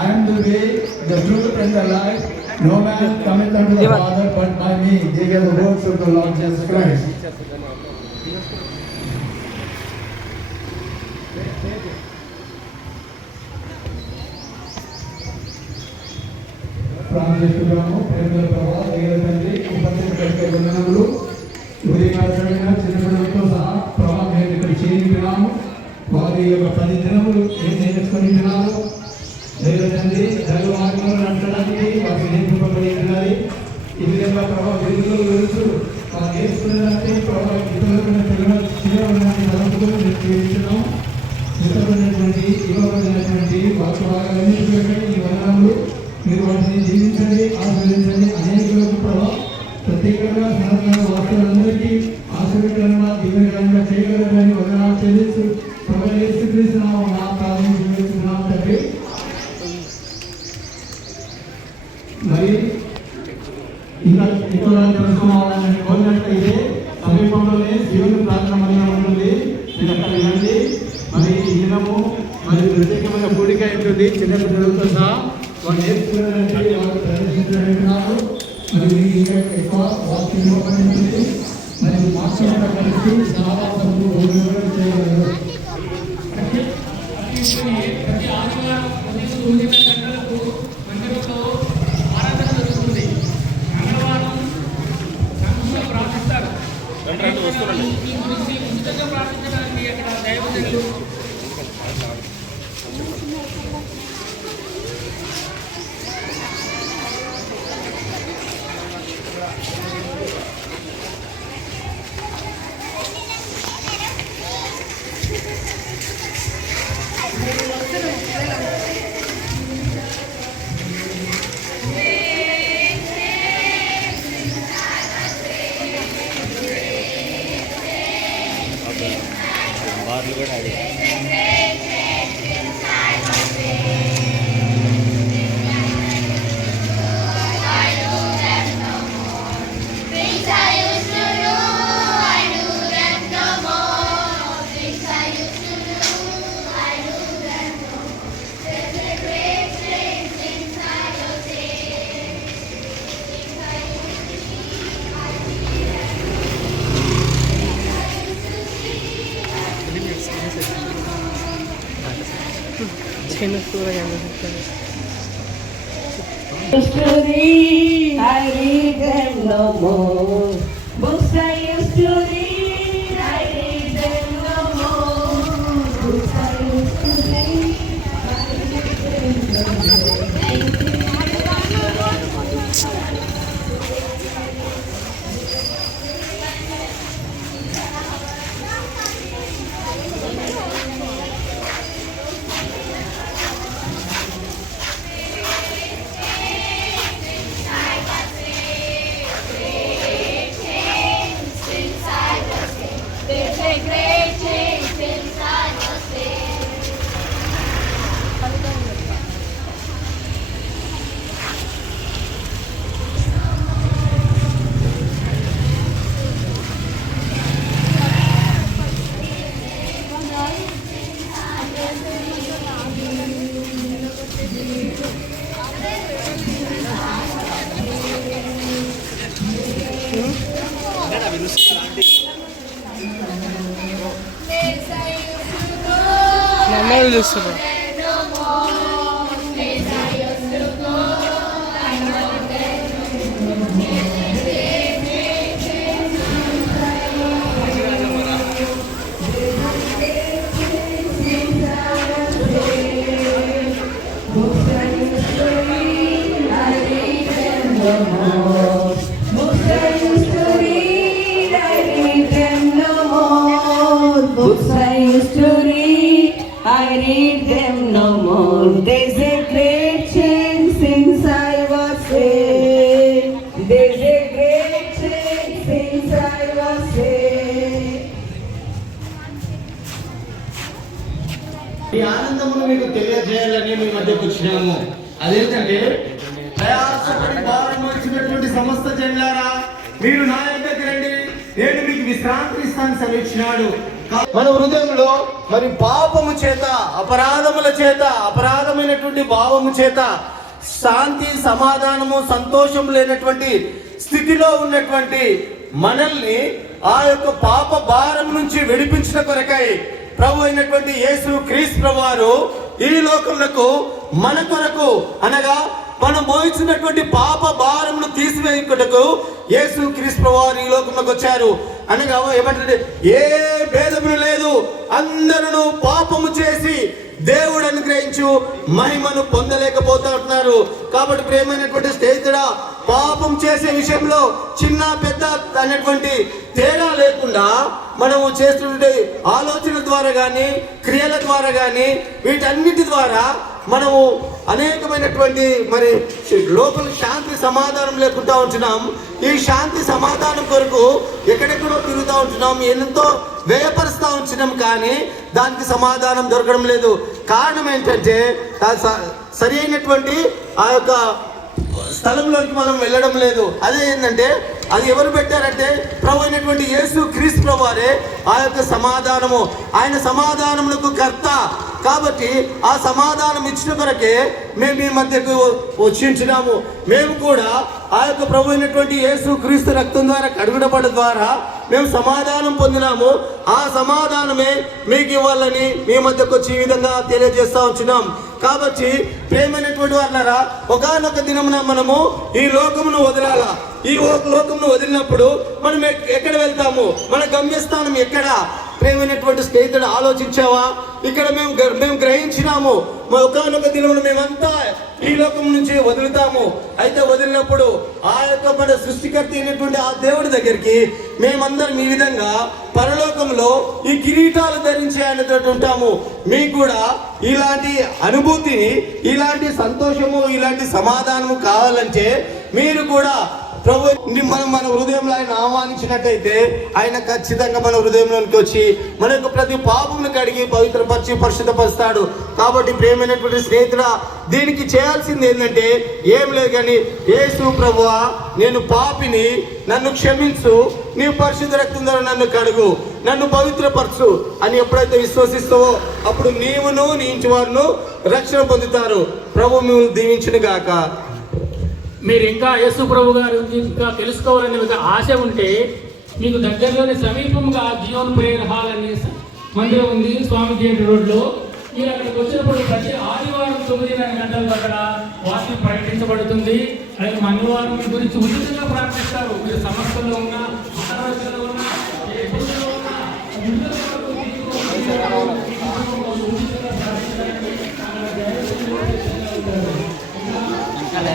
I am the way, the truth and the life. No man cometh unto the Father but by me. These are the words of the Lord Jesus Christ. ప్రార్థిస్తున్నాము. ప్రేమల ప్రభావ దేవుని తండ్రి ఉపస్థితి వందనములు. ఉదయకాలమైన చిన్నపిల్లలతో సహా ప్రభావ మేము ఇక్కడ చేరుకున్నాము. వారి యొక్క 10 దినములు ఏం నేర్చుకుంటున్నారు దేవుని తండ్రి దైవ మార్గంలో నడచడానికి వారికి నేర్పింపబడి ఉండాలి. ఈ విధంగా ప్రభావ వెలుగులో వెలుసు వారు నేర్చుకున్నదంటే ప్రభావ ఇతరులైన పిల్లలు తలంపులు నేర్చుకుంటున్నాం. ఇవ్వబడినటువంటి వాక్యభాగాలన్నింటిపై ఈ వందనములు మీరు వాటిని జీవించండి, ఆశీర్వదించండి. అనేకులకు ప్రభావ ప్రత్యేకంగా సనాతన వాక్యాలందరికీ ఆశీర్వదకరంగా దీవెనకరంగా చేయగలరని వందనాలు చెల్లిస్తూ ప్రభు యేసుక్రీస్తునామమున మా ప్రార్థిస్తున్నాము తండ్రి. మరి ఇంకా ఇక్కడ తెలుసుకోవాలని కోరినట్లయితే సమీపంలోనే శివుని ప్రార్థన మందిరం ఉంటుంది. మీరు అక్కడ వెళ్ళండి. మరి ఈ దినము మరి ప్రత్యేకమైన కూడిక ఉంటుంది. చిన్న పిల్లలతో సహా వాళ్ళు నేర్చుకున్నారంటే వాళ్ళు ప్రదర్శించడానికి మరి ఇంకా ఎక్కువ వాక్యం ఇవ్వబడింది. మరి వాక్యం కలిసి చాలా చేయగలరు. ప్రతి ఆదివారం ఉదయం 9 గంటలకు మందిరంలో ఆరాధన జరుగుతుంది. మంగళవారం సంఘంలో ప్రార్థిస్తారు. ఈ గురించి ఉచితంగా ప్రార్థించడానికి అక్కడ దైవజనులు Story, I read them no more. Books I used to read, I read them no more. Books I used to read, I read them no more. Since I పిలుస్తారు. Books I used to read, I read them no more. There's a great change since I was saved. There's a great change since I was saved. ఈ ఆనందమును మీకు తెలియజేయాలని మీ మధ్యకు వచ్చినాము. అదేంటంటే ప్రయాసపడి భారం మోసినటువంటి సమస్త జనులారా, మీరు నా దగ్గరికి రండి, నేను మీకు విశ్రాంతి ఇస్తాను సెలవిచ్చినాడు. మన హృదయంలో మరి పాపము చేత, అపరాధముల చేత, అపరాధమైనటువంటి భావము చేత శాంతి, సమాధానము, సంతోషం లేనటువంటి స్థితిలో ఉన్నటువంటి మనల్ని ఆ యొక్క పాప భారం నుంచి విడిపించిన కొరకై ప్రభు అయినటువంటి యేసు క్రీస్తు వారు ఈ లోకములకు మన కొరకు అనగా మనం మోయించినటువంటి పాప భారమును తీసివేయుటకు యేసు క్రీస్తు వారు ఈ లోకంలోకి వచ్చారు. అనగా ఏమంటే ఏ భేదము లేదు, అందరూ పాపము చేసి దేవుడు అనుగ్రహించు మహిమను పొందలేకపోతున్నారు. కాబట్టి ప్రియమైనటువంటి స్నేహితుడా, పాపం చేసే విషయంలో చిన్న పెద్ద అనేటువంటి తేడా లేకుండా మనము చేస్తున్న ఆలోచన ద్వారా కానీ, క్రియల ద్వారా కానీ, వీటన్నిటి ద్వారా మనము అనేకమైనటువంటి మరి లోపల శాంతి సమాధానం లేకుండా ఉంటున్నాం. ఈ శాంతి సమాధానం కొరకు ఎక్కడెక్కడో తిరుగుతూ ఉంటున్నాం, ఎంతో వ్యయపరుస్తూ ఉంటున్నాం, కానీ దానికి సమాధానం దొరకడం లేదు. కారణం ఏంటంటే సరి అయినటువంటి ఆ యొక్క స్థలంలోకి మనం వెళ్ళడం లేదు. అదే ఏంటంటే అది ఎవరు పెట్టారంటే ప్రభు అయినటువంటి యేసు క్రీస్తు వారే ఆ యొక్క సమాధానము, ఆయన సమాధానములకు కర్త. కాబట్టి ఆ సమాధానం ఇచ్చిన కొరకే మేము మీ మధ్యకు వచ్చించున్నాము. మేము కూడా ఆ యొక్క ప్రభు అయినటువంటి యేసు క్రీస్తు రక్తం ద్వారా కడుగుడబడ ద్వారా మేము సమాధానం పొందినాము. ఆ సమాధానమే మీకు ఇవ్వాలని మీ మధ్యకు వచ్చి ఈ విధంగా తెలియజేస్తా ఉంటున్నాం. కాబట్టి ప్రేమైనటువంటి వాళ్ళరా, ఒకానొక దినమున మనము ఈ లోకమును వదలాలా. ఈ లోకమును వదిలినప్పుడు మనం ఎక్కడ వెళ్తాము? మన గమ్యస్థానం ఎక్కడ? ప్రేమైనటువంటి స్నేహితుడు, ఆలోచించావా? ఇక్కడ మేము గ్రహించినాము, ఒకానొక దినమున మేమంతా ఈ లోకం నుంచి వదులుతాము. అయితే వదిలినప్పుడు ఆ యొక్క మన సృష్టికర్త అయినటువంటి ఆ దేవుడి దగ్గరికి మేమందరం ఈ విధంగా పరలోకంలో ఈ కిరీటాలు ధరించి ఆయనతో ఉంటాము. మీకు కూడా ఇలాంటి అనుభూతిని, ఇలాంటి సంతోషము, ఇలాంటి సమాధానము కావాలంటే మీరు కూడా ప్రభు మన హృదయంలో ఆయన ఆహ్వానించినట్టయితే ఆయన ఖచ్చితంగా మన హృదయంలోనికి వచ్చి మన యొక్క ప్రతి పాపమును కడిగి పవిత్రపరిచి పరిశుద్ధపరుస్తాడు. కాబట్టి ప్రేమైనటువంటి స్నేహితుడా, దీనికి చేయాల్సింది ఏంటంటే ఏం లేదు కానీ, యేసు ప్రభువా నేను పాపిని, నన్ను క్షమించు, నీ పరిశుద్ధ రక్తం ద్వారా నన్ను కడుగు, నన్ను పవిత్రపరచు అని ఎప్పుడైతే విశ్వసిస్తావో అప్పుడు నీవును నీ ఇంటి వారును రక్షణ పొందుతారు. ప్రభు మిమ్మల్ని దీవించును గాక. మీరు ఇంకా యేసు ప్రభు గారు ఇంకా తెలుసుకోవాలనే ఒక ఆశ ఉంటే మీకు దగ్గరలోనే సమీపంగా జీవన్ ప్రేయర్ హాల్ అనే మందిరం ఉంది, స్వామి గేట్ రోడ్లో. మీరు అక్కడికి వచ్చినప్పుడు ప్రతి ఆదివారం 9:30 గంటల అక్కడ వాక్యం ప్రకటించబడుతుంది. అలాగే మంగళవారం మీ గురించి ఉచితంగా ప్రార్థిస్తారు. మీరు సమస్యల్లో ఉన్నా, అనారోగ్యంలో ఉన్నా, చాలా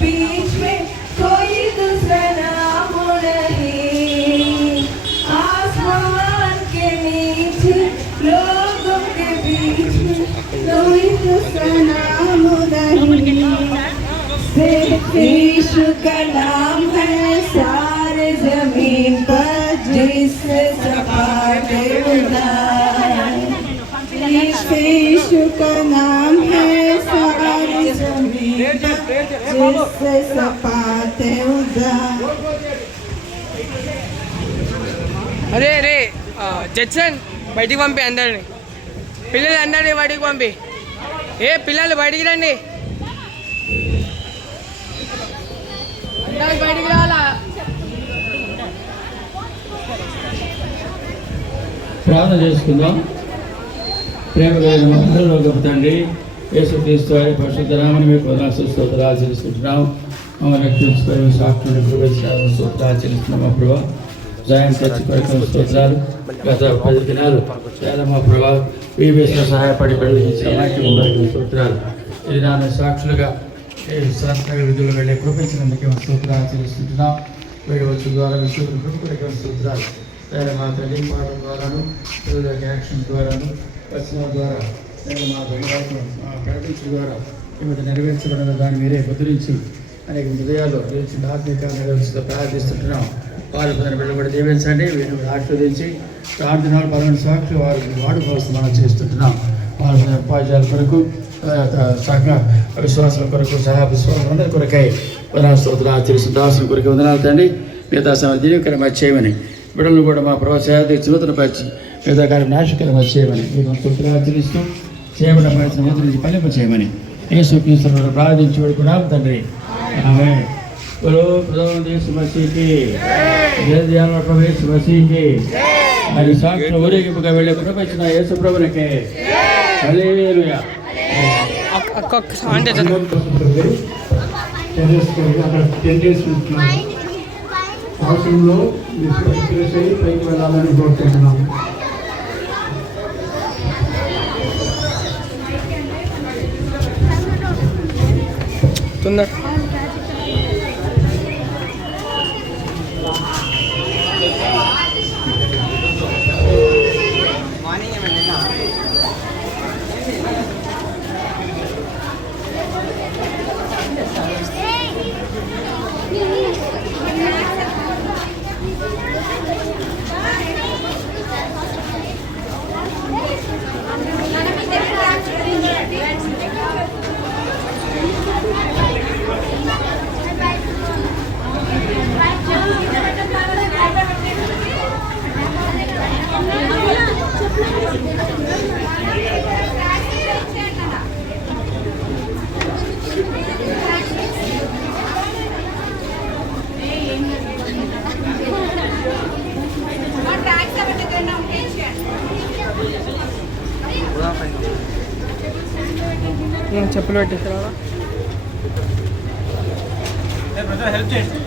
बीच में कोई दूसरा नाम नहीं, आसमान के नीचे लोगों के बीच में कोई दूसरा नाम नहीं, सिर्फ यीशु का नाम है सारे जमीन पर, जिससे सपाटे उड़ाए। यीशु का नाम है सारी जमीन जिससे सपाटे उड़ाए। అరే రే జడ్సన్ బయటికి పంపి అందరిని, పిల్లలు అందరినీ బయటికి పంపి. పిల్లలు బయటికి రండి, అందరు బయటికి రావాలా. ప్రార్థన చేసుకుందాం. ప్రేమ కలిగిన మనందరిలో గొప్ప తండ్రి యేసుక్రీస్తు వారి పరిశుద్ధ నామమున మీకు వందనాలు స్తోత్రాలు చెల్లిస్తున్నాం. మమ్మల్ని రక్షించుకొని సాక్షుని కృపించడానికి స్తోత్రాలు చెల్లిస్తున్నాం. మా ప్రభావ జయం తెచ్చుకోవడం స్తోత్రాలు. గత 10 దినాలు చాలా మా ప్రభావ వీబీఎస్లో సహాయపడి ప్రవేశించిన వాక్యం స్తోత్రాలు. ఇది నాన్న సాక్షులుగా శాస్త్ర విధులు వెళ్ళే కృపించినందుకు స్తోత్రాలు చెల్లిస్తున్నాం. వేడి వచ్చు ద్వారా కృపకు స్తోత్రాలు. మా తల్లి పాటల ద్వారాను యాక్షన్ ద్వారాను వచనం ద్వారా మా ప్రకటించడం ద్వారా ఈమె నెరవేర్చబడిన దాన్ని మీరే ముద్రించి అనేక హృదయాల్లో నిలిచిన ఆత్మీయంగా నెరవేర్చుతూ ప్రార్థిస్తుంటున్నాం. వారి బిడ్డబడి దీవించండి, వీరిని ఆశీర్వదించి ప్రార్థనలు పరమైన సాక్షి వారి వాడుకోవాల్సి మనం చేస్తుంటున్నాం. వారి ఉపాధ్యాయుల కొరకు సహ విశ్వాసాల కొరకు సహా విశ్వాసం అందరి కొరకై స్తోత్రాలు ఆచరిస్తున్న దాసుల కొరకు వందనాలు తండ్రి. మిగతా సమయం దీనికరమై చేయమని బిడ్డలను కూడా మా ప్రభావ సేవ నూతనపరిచి మిగతా కార్యం నాశకరమై చేయమని మీరు స్తోత్రాలు ఆచరిస్తూ చేయబడిన ప్రయత్నం నుంచి ఫలింప చేయమని యేసుక్రీస్తు ప్రార్థించి వేడుకున్నాం తండ్రి. ఆమె ప్రధాన దేశ మసీకి ప్రవేశ మసీకి మరి సాక్షి ఊరేగింపుగా వెళ్ళే కృపించిన యేసు ప్రభునికి హల్లెలూయా. అక్కడ 10 days ఉంటున్నాం. అవసరంలో పైకి వెళ్ళాలని కోరుకుంటున్నాము. తొందర చెప్పులు పెట్టేసారా? హెల్ప్ చేయండి.